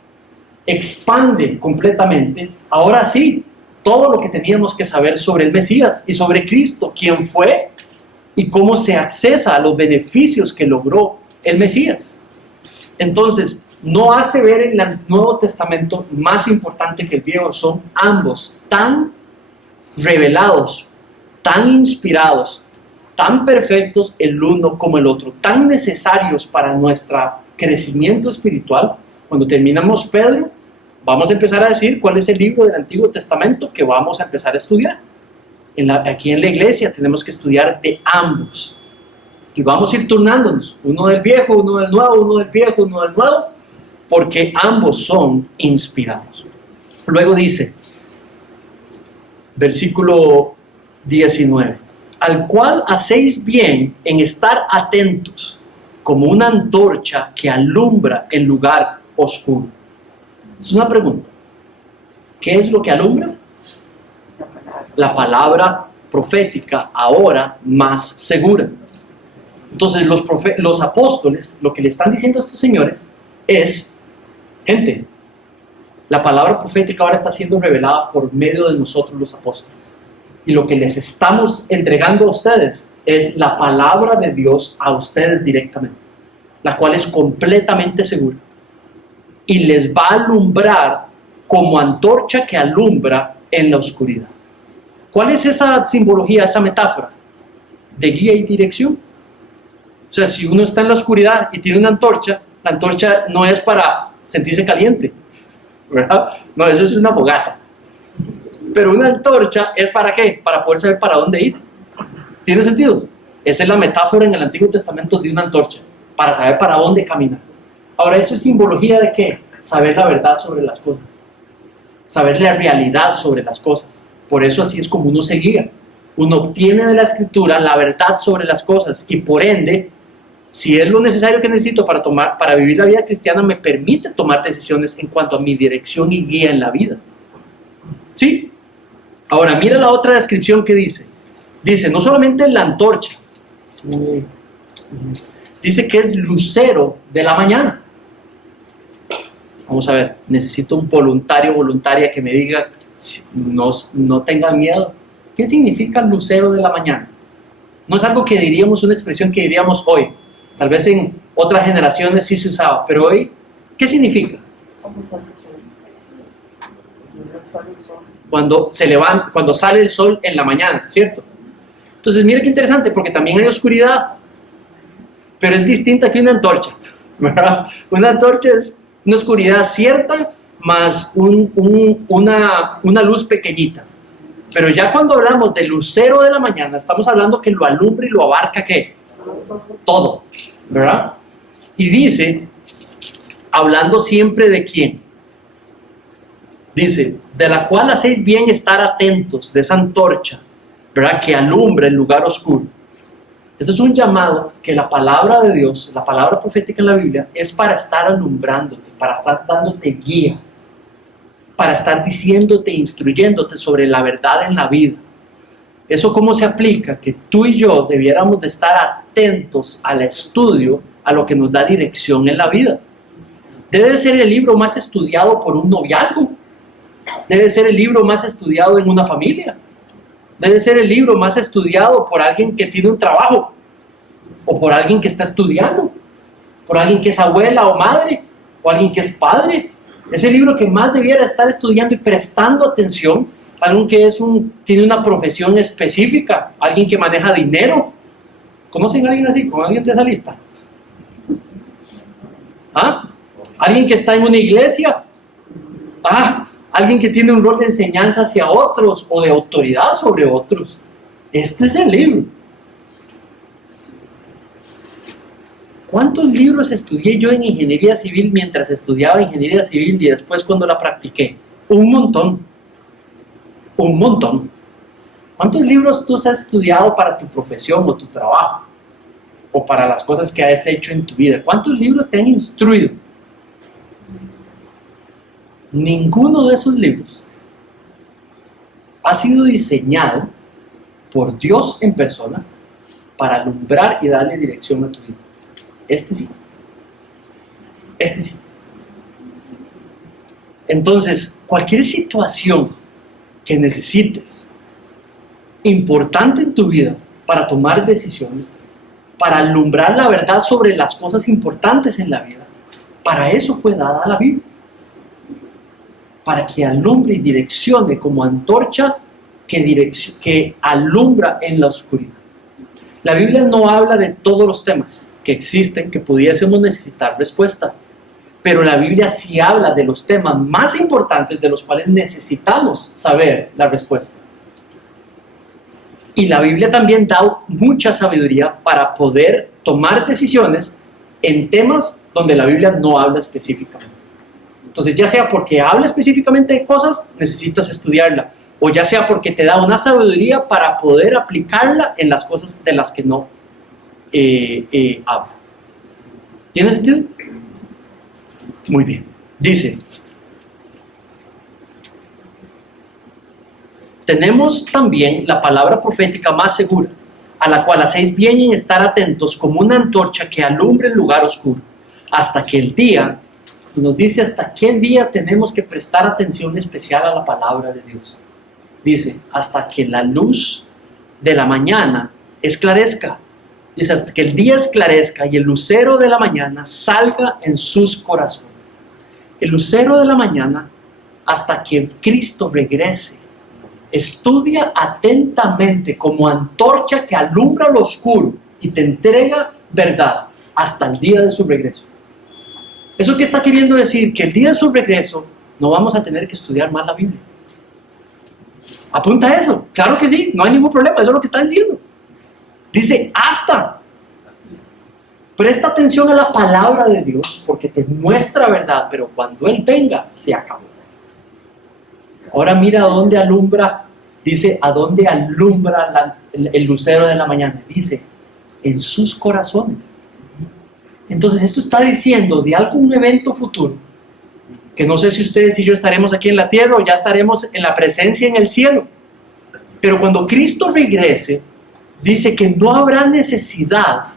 expande completamente, ahora sí, todo lo que teníamos que saber sobre el Mesías y sobre Cristo, quién fue y cómo se accesa a los beneficios que logró el Mesías. Entonces, no hace ver en el Nuevo Testamento más importante que el Viejo, son ambos tan revelados, tan inspirados, tan perfectos el uno como el otro, tan necesarios para nuestro crecimiento espiritual. Cuando terminamos Pedro, vamos a empezar a decir cuál es el libro del Antiguo Testamento que vamos a empezar a estudiar. Aquí en la iglesia tenemos que estudiar de ambos. Y vamos a ir turnándonos, uno del viejo, uno del nuevo, uno del viejo, uno del nuevo, porque ambos son inspirados. Luego dice, versículo 19, al cual hacéis bien en estar atentos, como una antorcha que alumbra en lugar oscuro. Es una pregunta. ¿Qué es lo que alumbra? La palabra profética, ahora más segura. Entonces los apóstoles, lo que le están diciendo a estos señores es, gente, la palabra profética ahora está siendo revelada por medio de nosotros los apóstoles. Y lo que les estamos entregando a ustedes es la palabra de Dios a ustedes directamente, la cual es completamente segura. Y les va a alumbrar como antorcha que alumbra en la oscuridad. ¿Cuál es esa simbología, esa metáfora? De guía y dirección. O sea, si uno está en la oscuridad y tiene una antorcha, la antorcha no es para sentirse caliente, ¿verdad? No, eso es una fogata. Pero una antorcha es ¿para qué? Para poder saber para dónde ir. ¿Tiene sentido? Esa es la metáfora en el Antiguo Testamento de una antorcha, para saber para dónde caminar. Ahora, ¿eso es simbología de qué? Saber la verdad sobre las cosas. Saber la realidad sobre las cosas. Por eso así es como uno se guía. Uno obtiene de la Escritura la verdad sobre las cosas y por ende, si es lo necesario que necesito para vivir la vida cristiana, me permite tomar decisiones en cuanto a mi dirección y guía en la vida. ¿Sí? Ahora, mira la otra descripción que dice. Dice, no solamente la antorcha, dice que es lucero de la mañana. Vamos a ver, necesito un voluntaria que me diga, no tengan miedo. ¿Qué significa lucero de la mañana? No es algo que diríamos, una expresión que diríamos hoy. Tal vez en otras generaciones sí se usaba, pero hoy, ¿qué significa? Cuando sale el sol en la mañana, ¿cierto? Entonces, mira qué interesante, porque también hay oscuridad, pero es distinta que una antorcha, ¿verdad? Una antorcha es una oscuridad cierta más una luz pequeñita. Pero ya cuando hablamos de lucero de la mañana, estamos hablando que lo alumbra y lo abarca, ¿qué? Todo, ¿verdad? Y dice, hablando siempre de quién, dice, de la cual hacéis bien estar atentos, de esa antorcha, ¿verdad? Que alumbra el lugar oscuro. Eso es un llamado que la palabra de Dios, la palabra profética en la Biblia, es para estar alumbrándote, para estar dándote guía, para estar diciéndote, instruyéndote sobre la verdad en la vida. ¿Eso cómo se aplica? Que tú y yo debiéramos de estar atentos al estudio, a lo que nos da dirección en la vida. Debe ser el libro más estudiado por un noviazgo. Debe ser el libro más estudiado en una familia. Debe ser el libro más estudiado por alguien que tiene un trabajo. O por alguien que está estudiando. Por alguien que es abuela o madre. O alguien que es padre. Es el libro que más debiera estar estudiando y prestando atención. Alguien que tiene una profesión específica. Alguien que maneja dinero. ¿Conocen a alguien así? ¿Con alguien de esa lista? ¿Ah? ¿Alguien que está en una iglesia? ¿Ah? Alguien que tiene un rol de enseñanza hacia otros o de autoridad sobre otros. Este es el libro. ¿Cuántos libros estudié yo en ingeniería civil mientras estudiaba ingeniería civil y después cuando la practiqué? Un montón. Un montón. ¿Cuántos libros tú has estudiado para tu profesión o tu trabajo? O para las cosas que has hecho en tu vida. ¿Cuántos libros te han instruido? Ninguno de esos libros ha sido diseñado por Dios en persona para alumbrar y darle dirección a tu vida. Este sí. Este sí. Entonces, cualquier situación que necesites, importante en tu vida, para tomar decisiones, para alumbrar la verdad sobre las cosas importantes en la vida, para eso fue dada la Biblia. Para que alumbre y direccione como antorcha que alumbra en la oscuridad. La Biblia no habla de todos los temas que existen que pudiésemos necesitar respuesta, pero la Biblia sí habla de los temas más importantes de los cuales necesitamos saber la respuesta. Y la Biblia también da mucha sabiduría para poder tomar decisiones en temas donde la Biblia no habla específicamente. Entonces, ya sea porque habla específicamente de cosas, necesitas estudiarla, o ya sea porque te da una sabiduría para poder aplicarla en las cosas de las que no habla. ¿Tiene sentido? Muy bien. Dice, tenemos también la palabra profética más segura, a la cual hacéis bien en estar atentos como una antorcha que alumbre el lugar oscuro, hasta que el día, nos dice hasta qué día tenemos que prestar atención especial a la palabra de Dios. Dice, hasta que la luz de la mañana esclarezca. Dice, hasta que el día esclarezca y el lucero de la mañana salga en sus corazones. El lucero de la mañana, hasta que Cristo regrese, estudia atentamente como antorcha que alumbra lo oscuro y te entrega verdad hasta el día de su regreso. ¿Eso qué está queriendo decir? Que el día de su regreso no vamos a tener que estudiar más la Biblia. Apunta eso. Claro que sí, no hay ningún problema, eso es lo que está diciendo. Dice hasta. Presta atención a la palabra de Dios porque te muestra verdad, pero cuando Él venga, se acabó. Ahora mira a dónde alumbra, dice, a dónde alumbra el lucero de la mañana. Dice, en sus corazones. Entonces esto está diciendo de algún evento futuro, que no sé si ustedes y yo estaremos aquí en la tierra o ya estaremos en la presencia en el cielo. Pero cuando Cristo regrese, dice que no habrá necesidad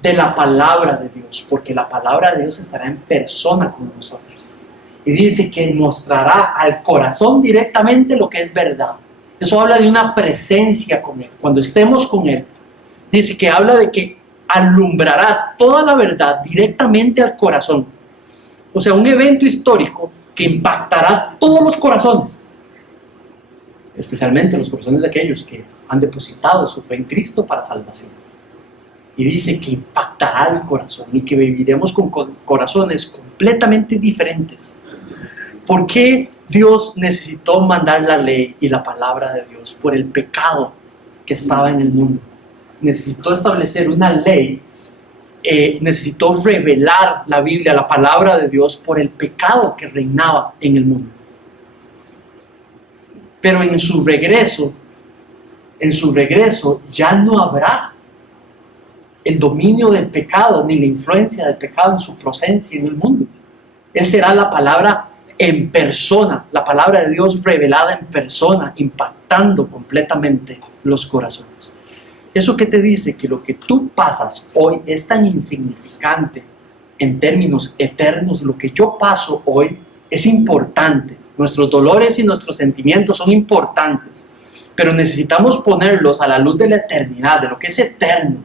de la palabra de Dios, porque la palabra de Dios estará en persona con nosotros. Y dice que mostrará al corazón directamente lo que es verdad. Eso habla de una presencia con Él. Cuando estemos con Él, dice que habla de que alumbrará toda la verdad directamente al corazón. O sea, un evento histórico que impactará todos los corazones, especialmente los corazones de aquellos que han depositado su fe en Cristo para salvación. Y dice que impactará el corazón y que viviremos con corazones completamente diferentes. ¿Por qué Dios necesitó mandar la ley y la palabra de Dios? Por el pecado que estaba en el mundo. Necesitó establecer una ley, necesitó revelar la Biblia, la palabra de Dios, por el pecado que reinaba en el mundo. Pero en su regreso ya no habrá el dominio del pecado ni la influencia del pecado en su presencia en el mundo. Él será la palabra en persona, la palabra de Dios revelada en persona, impactando completamente los corazones. ¿Eso qué te dice? Que lo que tú pasas hoy es tan insignificante en términos eternos. Lo que yo paso hoy es importante. Nuestros dolores y nuestros sentimientos son importantes, pero necesitamos ponerlos a la luz de la eternidad, de lo que es eterno.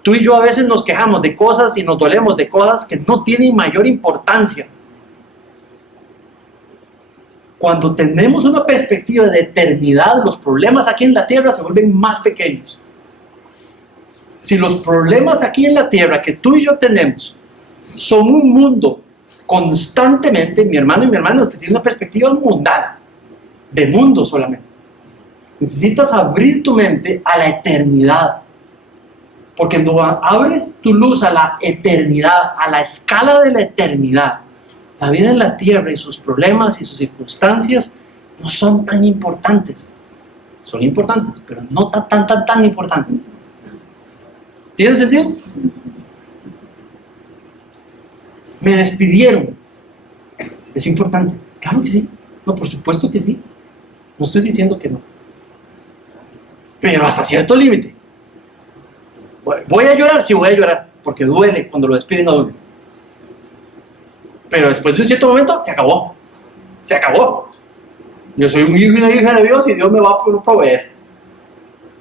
Tú y yo a veces nos quejamos de cosas y nos dolemos de cosas que no tienen mayor importancia. Cuando tenemos una perspectiva de eternidad, los problemas aquí en la tierra se vuelven más pequeños. Si los problemas aquí en la tierra que tú y yo tenemos son un mundo constantemente, mi hermano y mi hermana, usted tiene una perspectiva mundana, de mundo solamente. Necesitas abrir tu mente a la eternidad. Porque cuando abres tu luz a la eternidad, a la escala de la eternidad, la vida en la tierra y sus problemas y sus circunstancias no son tan importantes. Son importantes, pero no tan importantes. ¿Tiene sentido? Me despidieron. ¿Es importante? Claro que sí. No, por supuesto que sí. No estoy diciendo que no. Pero hasta cierto límite. ¿Voy a llorar? Sí, voy a llorar, porque duele cuando lo despiden a uno. Pero después de un cierto momento, se acabó. Se acabó. Yo soy un hijo y una hija de Dios y Dios me va a proveer.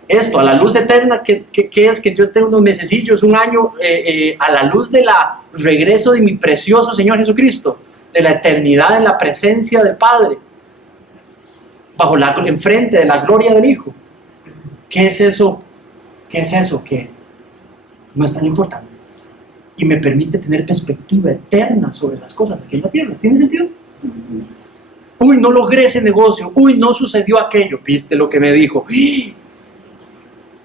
Esto, a la luz eterna, que es que yo esté unos mesecillos, un año, a la luz del regreso de mi precioso Señor Jesucristo, de la eternidad en la presencia del Padre, enfrente de la gloria del Hijo. ¿Qué es eso? ¿Qué es eso que no es tan importante y me permite tener perspectiva eterna sobre las cosas aquí en la tierra? ¿Tiene sentido? Uy, no logré ese negocio. Uy, no sucedió aquello. ¿Viste lo que me dijo?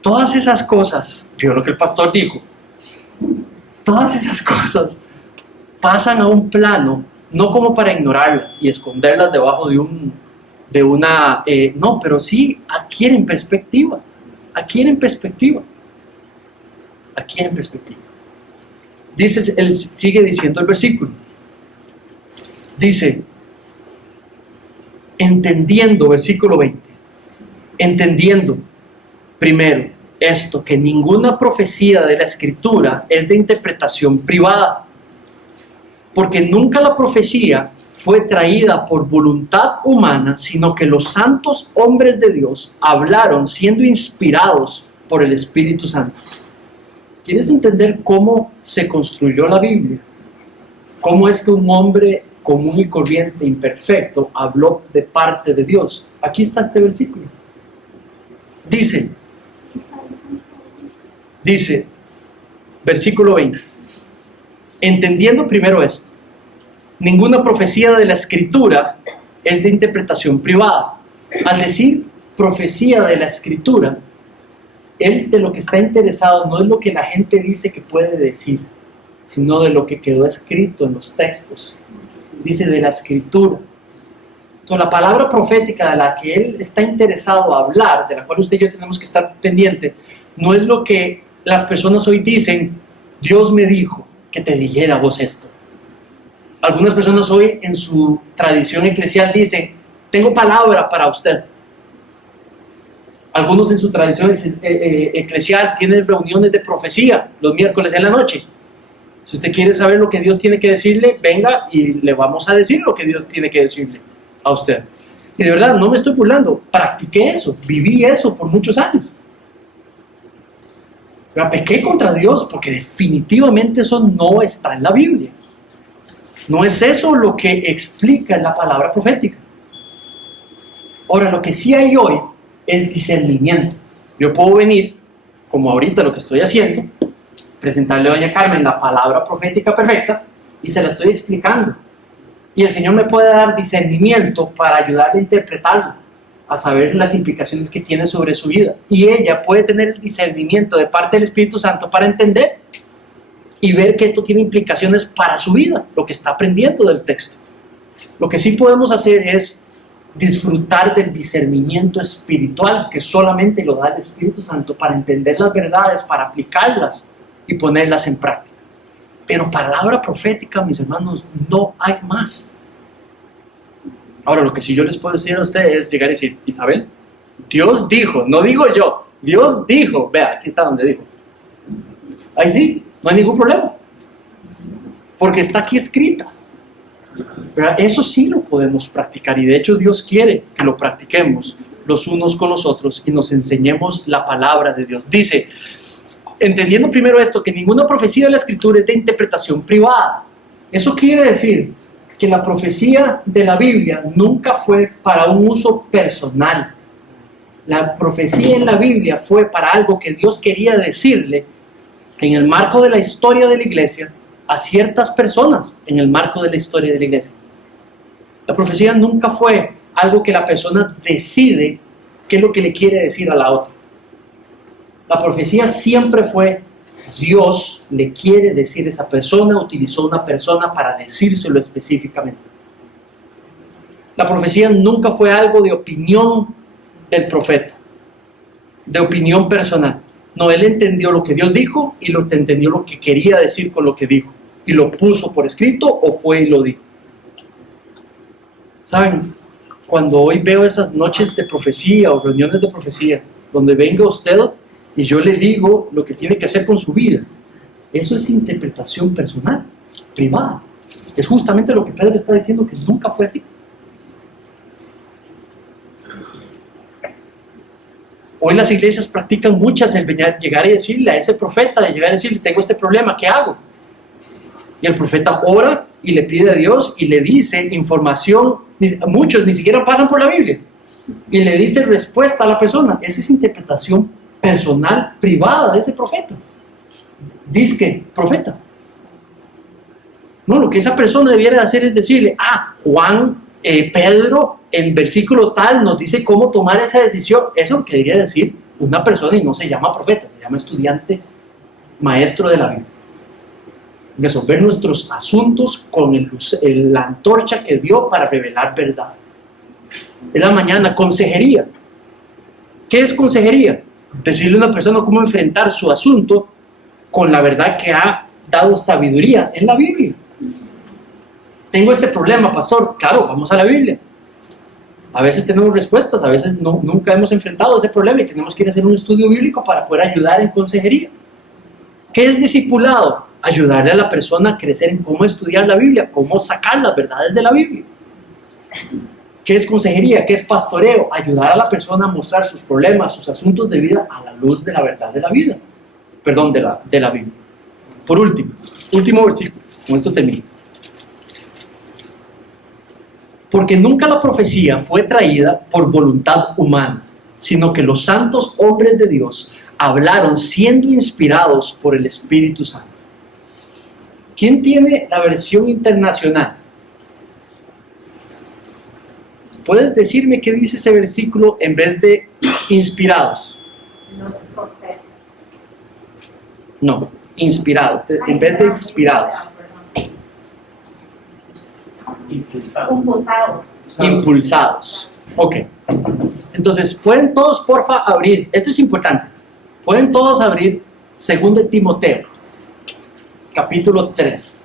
Todas esas cosas, vio lo que el pastor dijo, todas esas cosas pasan a un plano, no como para ignorarlas y esconderlas debajo de una... no, pero sí adquieren perspectiva. Adquieren perspectiva. Dice, él sigue diciendo el versículo. Dice, entendiendo, versículo 20, entendiendo primero esto, que ninguna profecía de la Escritura es de interpretación privada, porque nunca la profecía fue traída por voluntad humana, sino que los santos hombres de Dios hablaron siendo inspirados por el Espíritu Santo. ¿Quieres entender cómo se construyó la Biblia? ¿Cómo es que un hombre común y corriente, imperfecto, habló de parte de Dios? Aquí está este versículo. Dice, versículo 20, entendiendo primero esto, ninguna profecía de la Escritura es de interpretación privada. Al decir profecía de la Escritura, Él de lo que está interesado no es lo que la gente dice que puede decir, sino de lo que quedó escrito en los textos. Dice de la escritura. Entonces la palabra profética de la que Él está interesado a hablar, de la cual usted y yo tenemos que estar pendiente, no es lo que las personas hoy dicen, Dios me dijo que te dijera vos esto. Algunas personas hoy en su tradición eclesial dicen, tengo palabra para usted. Algunos en su tradición eclesial tienen reuniones de profecía los miércoles en la noche. Si usted quiere saber lo que Dios tiene que decirle, venga y le vamos a decir lo que Dios tiene que decirle a usted. Y de verdad, no me estoy burlando, practiqué eso, viví eso por muchos años. Pero pequé contra Dios porque definitivamente eso no está en la Biblia. No es eso lo que explica la palabra profética. Ahora, lo que sí hay hoy es discernimiento. Yo puedo venir, como ahorita lo que estoy haciendo, presentarle a doña Carmen la palabra profética perfecta y se la estoy explicando. Y el Señor me puede dar discernimiento para ayudarle a interpretarlo, a saber las implicaciones que tiene sobre su vida. Y ella puede tener el discernimiento de parte del Espíritu Santo para entender y ver que esto tiene implicaciones para su vida, lo que está aprendiendo del texto. Lo que sí podemos hacer es disfrutar del discernimiento espiritual que solamente lo da el Espíritu Santo para entender las verdades, para aplicarlas y ponerlas en práctica. Pero palabra profética, mis hermanos, no hay más. Ahora, lo que sí yo les puedo decir a ustedes es llegar y decir, Isabel, Dios dijo, no digo yo, Dios dijo, vea, aquí está donde dijo. Ahí sí, no hay ningún problema, porque está aquí escrita. Pero eso sí lo podemos practicar y de hecho Dios quiere que lo practiquemos los unos con los otros y nos enseñemos la palabra de Dios. Dice, entendiendo primero esto, que ninguna profecía de la Escritura es de interpretación privada. Eso quiere decir que la profecía de la Biblia nunca fue para un uso personal. La profecía en la Biblia fue para algo que Dios quería decirle en el marco de la historia de la iglesia a ciertas personas en el marco de la historia de la iglesia. La profecía nunca fue algo que la persona decide qué es lo que le quiere decir a la otra. La profecía siempre fue Dios le quiere decir a esa persona, utilizó una persona para decírselo específicamente. La profecía nunca fue algo de opinión del profeta, de opinión personal. No, él entendió lo que Dios dijo y entendió lo que quería decir con lo que dijo. Y lo puso por escrito o fue y lo dijo. ¿Saben? Cuando hoy veo esas noches de profecía o reuniones de profecía, donde venga usted y yo le digo lo que tiene que hacer con su vida, eso es interpretación personal, privada. Es justamente lo que Pedro está diciendo, que nunca fue así. Hoy las iglesias practican muchas el llegar y decirle a ese profeta, de llegar y decirle, tengo este problema, ¿qué hago? Y el profeta ora y le pide a Dios y le dice información. Muchos ni siquiera pasan por la Biblia y le dice respuesta a la persona. Esa es interpretación personal, privada de ese profeta. Disque profeta. No, lo que esa persona debiera hacer es decirle, Juan, Pedro, en versículo tal nos dice cómo tomar esa decisión. Eso es lo que debería decir una persona y no se llama profeta, se llama estudiante, maestro de la Biblia. Resolver nuestros asuntos con la antorcha que dio para revelar verdad. En la mañana, consejería. ¿Qué es consejería? Decirle a una persona cómo enfrentar su asunto con la verdad que ha dado sabiduría en la Biblia. Tengo este problema, pastor. Claro, vamos a la Biblia. A veces tenemos respuestas, a veces nunca hemos enfrentado ese problema y tenemos que ir a hacer un estudio bíblico para poder ayudar en consejería. ¿Qué es discipulado? Ayudarle a la persona a crecer en cómo estudiar la Biblia, cómo sacar las verdades de la Biblia. ¿Qué es consejería? ¿Qué es pastoreo? Ayudar a la persona a mostrar sus problemas, sus asuntos de vida a la luz de la verdad de la vida. Perdón, de la Biblia. Por último versículo, con esto termino. Porque nunca la profecía fue traída por voluntad humana, sino que los santos hombres de Dios hablaron siendo inspirados por el Espíritu Santo. ¿Quién tiene la versión internacional? ¿Puedes decirme qué dice ese versículo en vez de inspirados? Los profetas. No, inspirado. En vez de inspirado. Impulsados. Ok. Entonces, ¿pueden todos, porfa, abrir? Esto es importante. ¿Pueden todos abrir 2 Timoteo, capítulo 3?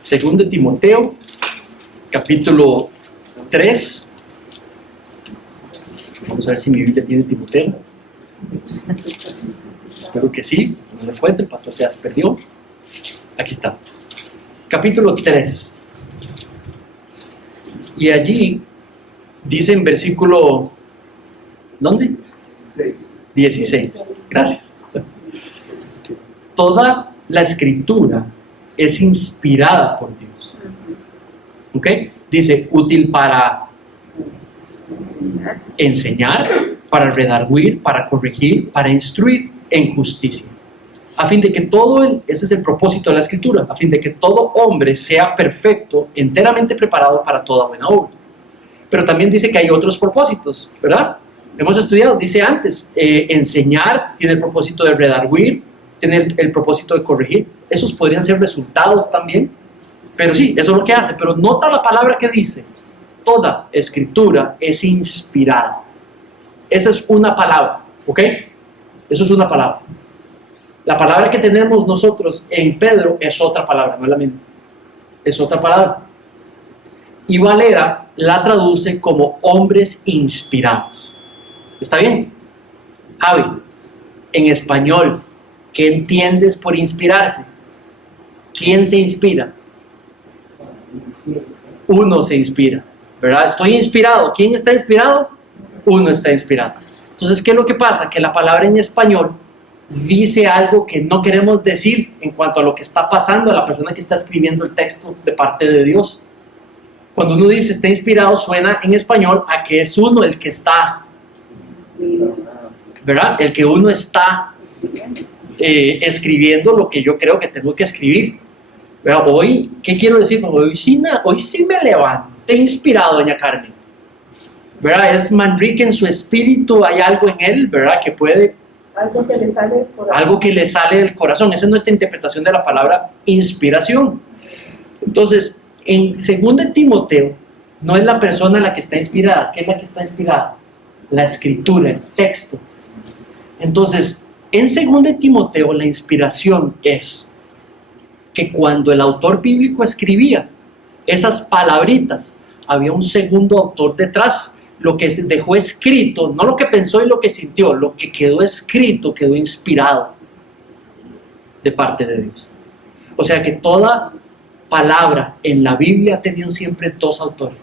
Segundo Timoteo, capítulo 3. Vamos a ver si mi Biblia tiene Timoteo. Espero que sí. No lo encuentre, el pastor se perdió. Aquí está. Capítulo 3. Y allí dice en versículo... ¿Dónde? 16. Gracias. Toda la escritura es inspirada por Dios. ¿Ok? Dice, útil para enseñar, para redarguir, para corregir, para instruir en justicia. A fin de que ese es el propósito de la escritura, a fin de que todo hombre sea perfecto, enteramente preparado para toda buena obra. Pero también dice que hay otros propósitos, ¿verdad? Hemos estudiado, dice antes, enseñar tiene el propósito de redarguir, tiene el propósito de corregir. Esos podrían ser resultados también, pero sí, eso es lo que hace. Pero nota la palabra que dice, toda escritura es inspirada. Esa es una palabra, ¿ok? Eso es una palabra. La palabra que tenemos nosotros en Pedro es otra palabra, no es la misma. Es otra palabra. Y Valera la traduce como hombres inspirados. ¿Está bien? Javi, en español, ¿qué entiendes por inspirarse? ¿Quién se inspira? Uno se inspira, ¿verdad? Estoy inspirado. ¿Quién está inspirado? Uno está inspirado. Entonces, ¿qué es lo que pasa? Que la palabra en español dice algo que no queremos decir en cuanto a lo que está pasando a la persona que está escribiendo el texto de parte de Dios. Cuando uno dice está inspirado, suena en español a que es uno el que está, ¿verdad? El que uno está escribiendo lo que yo creo que tengo que escribir. ¿Verdad? Hoy, ¿qué quiero decir? Hoy sí me levanté inspirado, doña Carmen. ¿Verdad? Es Manrique en su espíritu, hay algo en él, ¿verdad? Que puede... Algo que le sale del corazón. Algo que le sale del corazón. Esa es nuestra interpretación de la palabra inspiración. Entonces, en 2 Timoteo, no es la persona la que está inspirada. ¿Qué es la que está inspirada? La escritura, el texto. Entonces, en 2 Timoteo, la inspiración es que cuando el autor bíblico escribía esas palabritas, había un segundo autor detrás. Lo que se dejó escrito, no lo que pensó y lo que sintió, lo que quedó escrito, quedó inspirado de parte de Dios. O sea que toda palabra en la Biblia ha tenido siempre dos autores.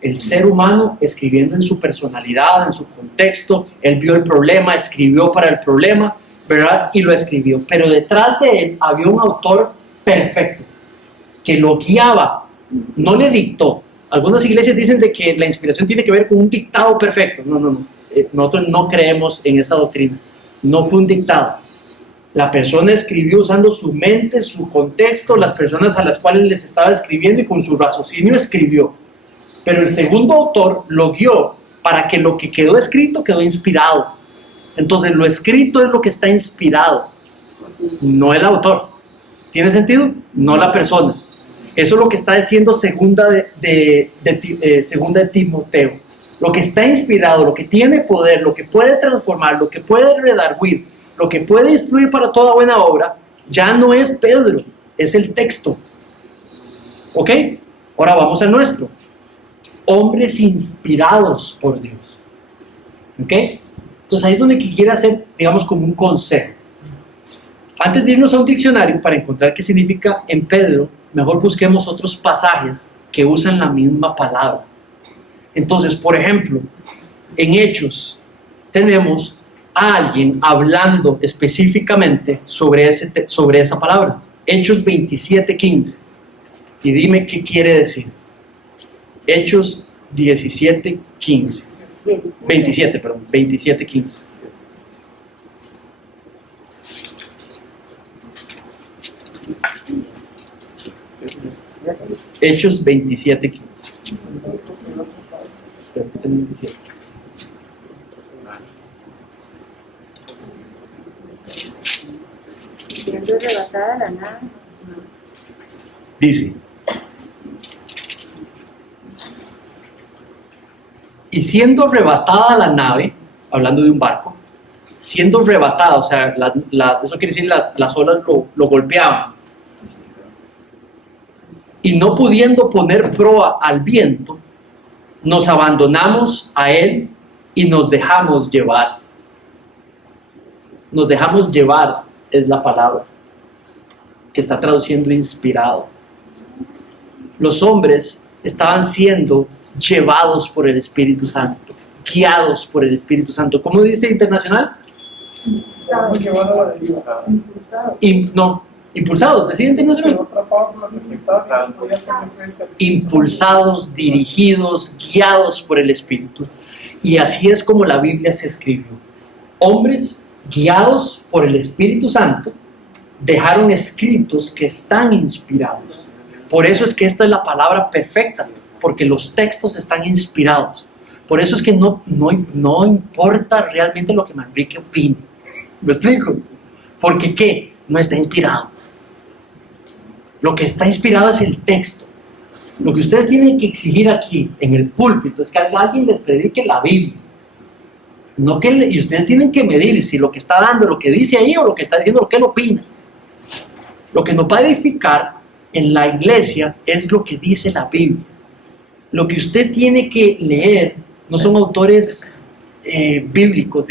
El ser humano escribiendo en su personalidad, en su contexto, él vio el problema, escribió para el problema, ¿verdad? Y lo escribió. Pero detrás de él había un autor perfecto que lo guiaba, no le dictó. Algunas iglesias dicen de que la inspiración tiene que ver con un dictado perfecto. No. Nosotros no creemos en esa doctrina. No fue un dictado. La persona escribió usando su mente, su contexto, las personas a las cuales les estaba escribiendo y con su raciocinio escribió. Pero el segundo autor lo guió para que lo que quedó escrito quedó inspirado. Entonces lo escrito es lo que está inspirado, no el autor. ¿Tiene sentido? No la persona. Eso es lo que está diciendo segunda de Timoteo. Lo que está inspirado, lo que tiene poder, lo que puede transformar, lo que puede redarguir, lo que puede instruir para toda buena obra, ya no es Pedro, es el texto. ¿Ok? Ahora vamos al nuestro. Hombres inspirados por Dios. ¿Ok? Entonces ahí es donde quiere hacer, digamos, como un consejo. Antes de irnos a un diccionario para encontrar qué significa en Pedro, mejor busquemos otros pasajes que usan la misma palabra. Entonces, por ejemplo, en Hechos tenemos a alguien hablando específicamente sobre esa palabra. Hechos 27:15. Y dime qué quiere decir. Hechos 27:15. 27:15. Hechos 27:15. Espera, que tengo 27. Siendo arrebatada la nave. Dice: y siendo arrebatada la nave, hablando de un barco, siendo arrebatada, o sea, eso quiere decir las olas lo golpeaban, y no pudiendo poner proa al viento, nos abandonamos a él y nos dejamos llevar. Nos dejamos llevar es la palabra que está traduciendo inspirado. Los hombres estaban siendo llevados por el Espíritu Santo, guiados por el Espíritu Santo. ¿Cómo dice Internacional? Impulsados, decía Internacional. Impulsados, dirigidos, guiados por el Espíritu. Y así es como la Biblia se escribió. Hombres guiados por el Espíritu Santo dejaron escritos que están inspirados. Por eso es que esta es la palabra perfecta, porque los textos están inspirados. Por eso es que no importa realmente lo que Manrique opine. ¿Me explico? Porque ¿qué? No está inspirado. Lo que está inspirado es el texto. Lo que ustedes tienen que exigir aquí, en el púlpito, es que alguien les predique la Biblia. No que y ustedes tienen que medir si lo que está dando, lo que dice ahí, o lo que está diciendo, lo que él opina. Lo que nos va a edificar en la iglesia es lo que dice la Biblia. Lo que usted tiene que leer no son autores bíblicos,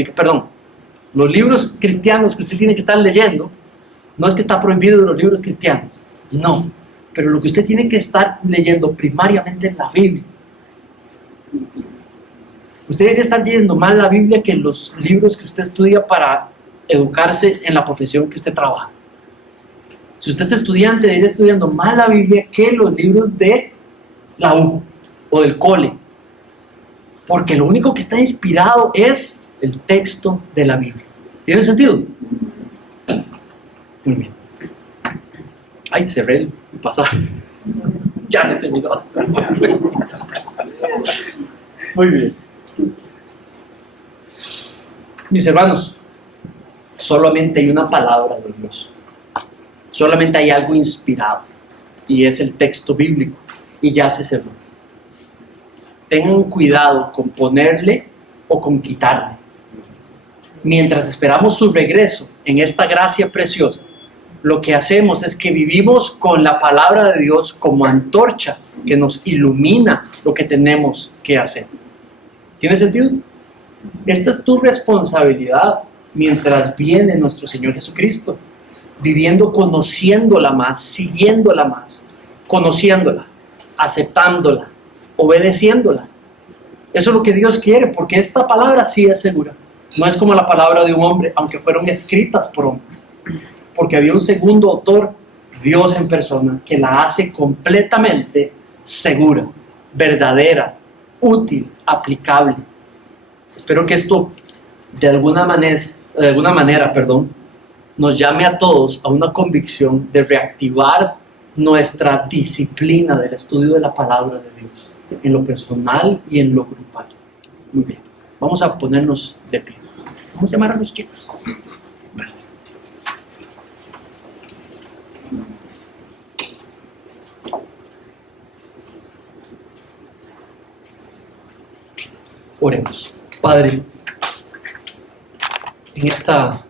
los libros cristianos que usted tiene que estar leyendo, no es que está prohibido de los libros cristianos, no, pero lo que usted tiene que estar leyendo primariamente es la Biblia. Usted debe estar leyendo más la Biblia que los libros que usted estudia para educarse en la profesión que usted trabaja. Si usted es estudiante, debe estar estudiando más la Biblia que los libros de la U o del cole. Porque lo único que está inspirado es el texto de la Biblia. ¿Tiene sentido? Muy bien. Ay, cerré el pasaje. Ya se terminó. Muy bien. Mis hermanos, solamente hay una palabra de Dios. Solamente hay algo inspirado. Y es el texto bíblico. Y ya se cerró. Tengan cuidado con ponerle o con quitarle. Mientras esperamos su regreso en esta gracia preciosa, lo que hacemos es que vivimos con la palabra de Dios como antorcha que nos ilumina lo que tenemos que hacer. ¿Tiene sentido? Esta es tu responsabilidad mientras viene nuestro Señor Jesucristo, viviendo conociéndola más, siguiéndola más, conociéndola, aceptándola, obedeciéndola. Eso es lo que Dios quiere, porque esta palabra sí es segura. No es como la palabra de un hombre, aunque fueron escritas por hombres, porque había un segundo autor, Dios en persona, que la hace completamente segura, verdadera, útil, aplicable. Espero que esto de alguna manera, nos llame a todos a una convicción de reactivar nuestra disciplina del estudio de la palabra de Dios, en lo personal y en lo grupal. Muy bien, vamos a ponernos de pie. Vamos a llamar a los chicos. Gracias. Oremos. Padre, en esta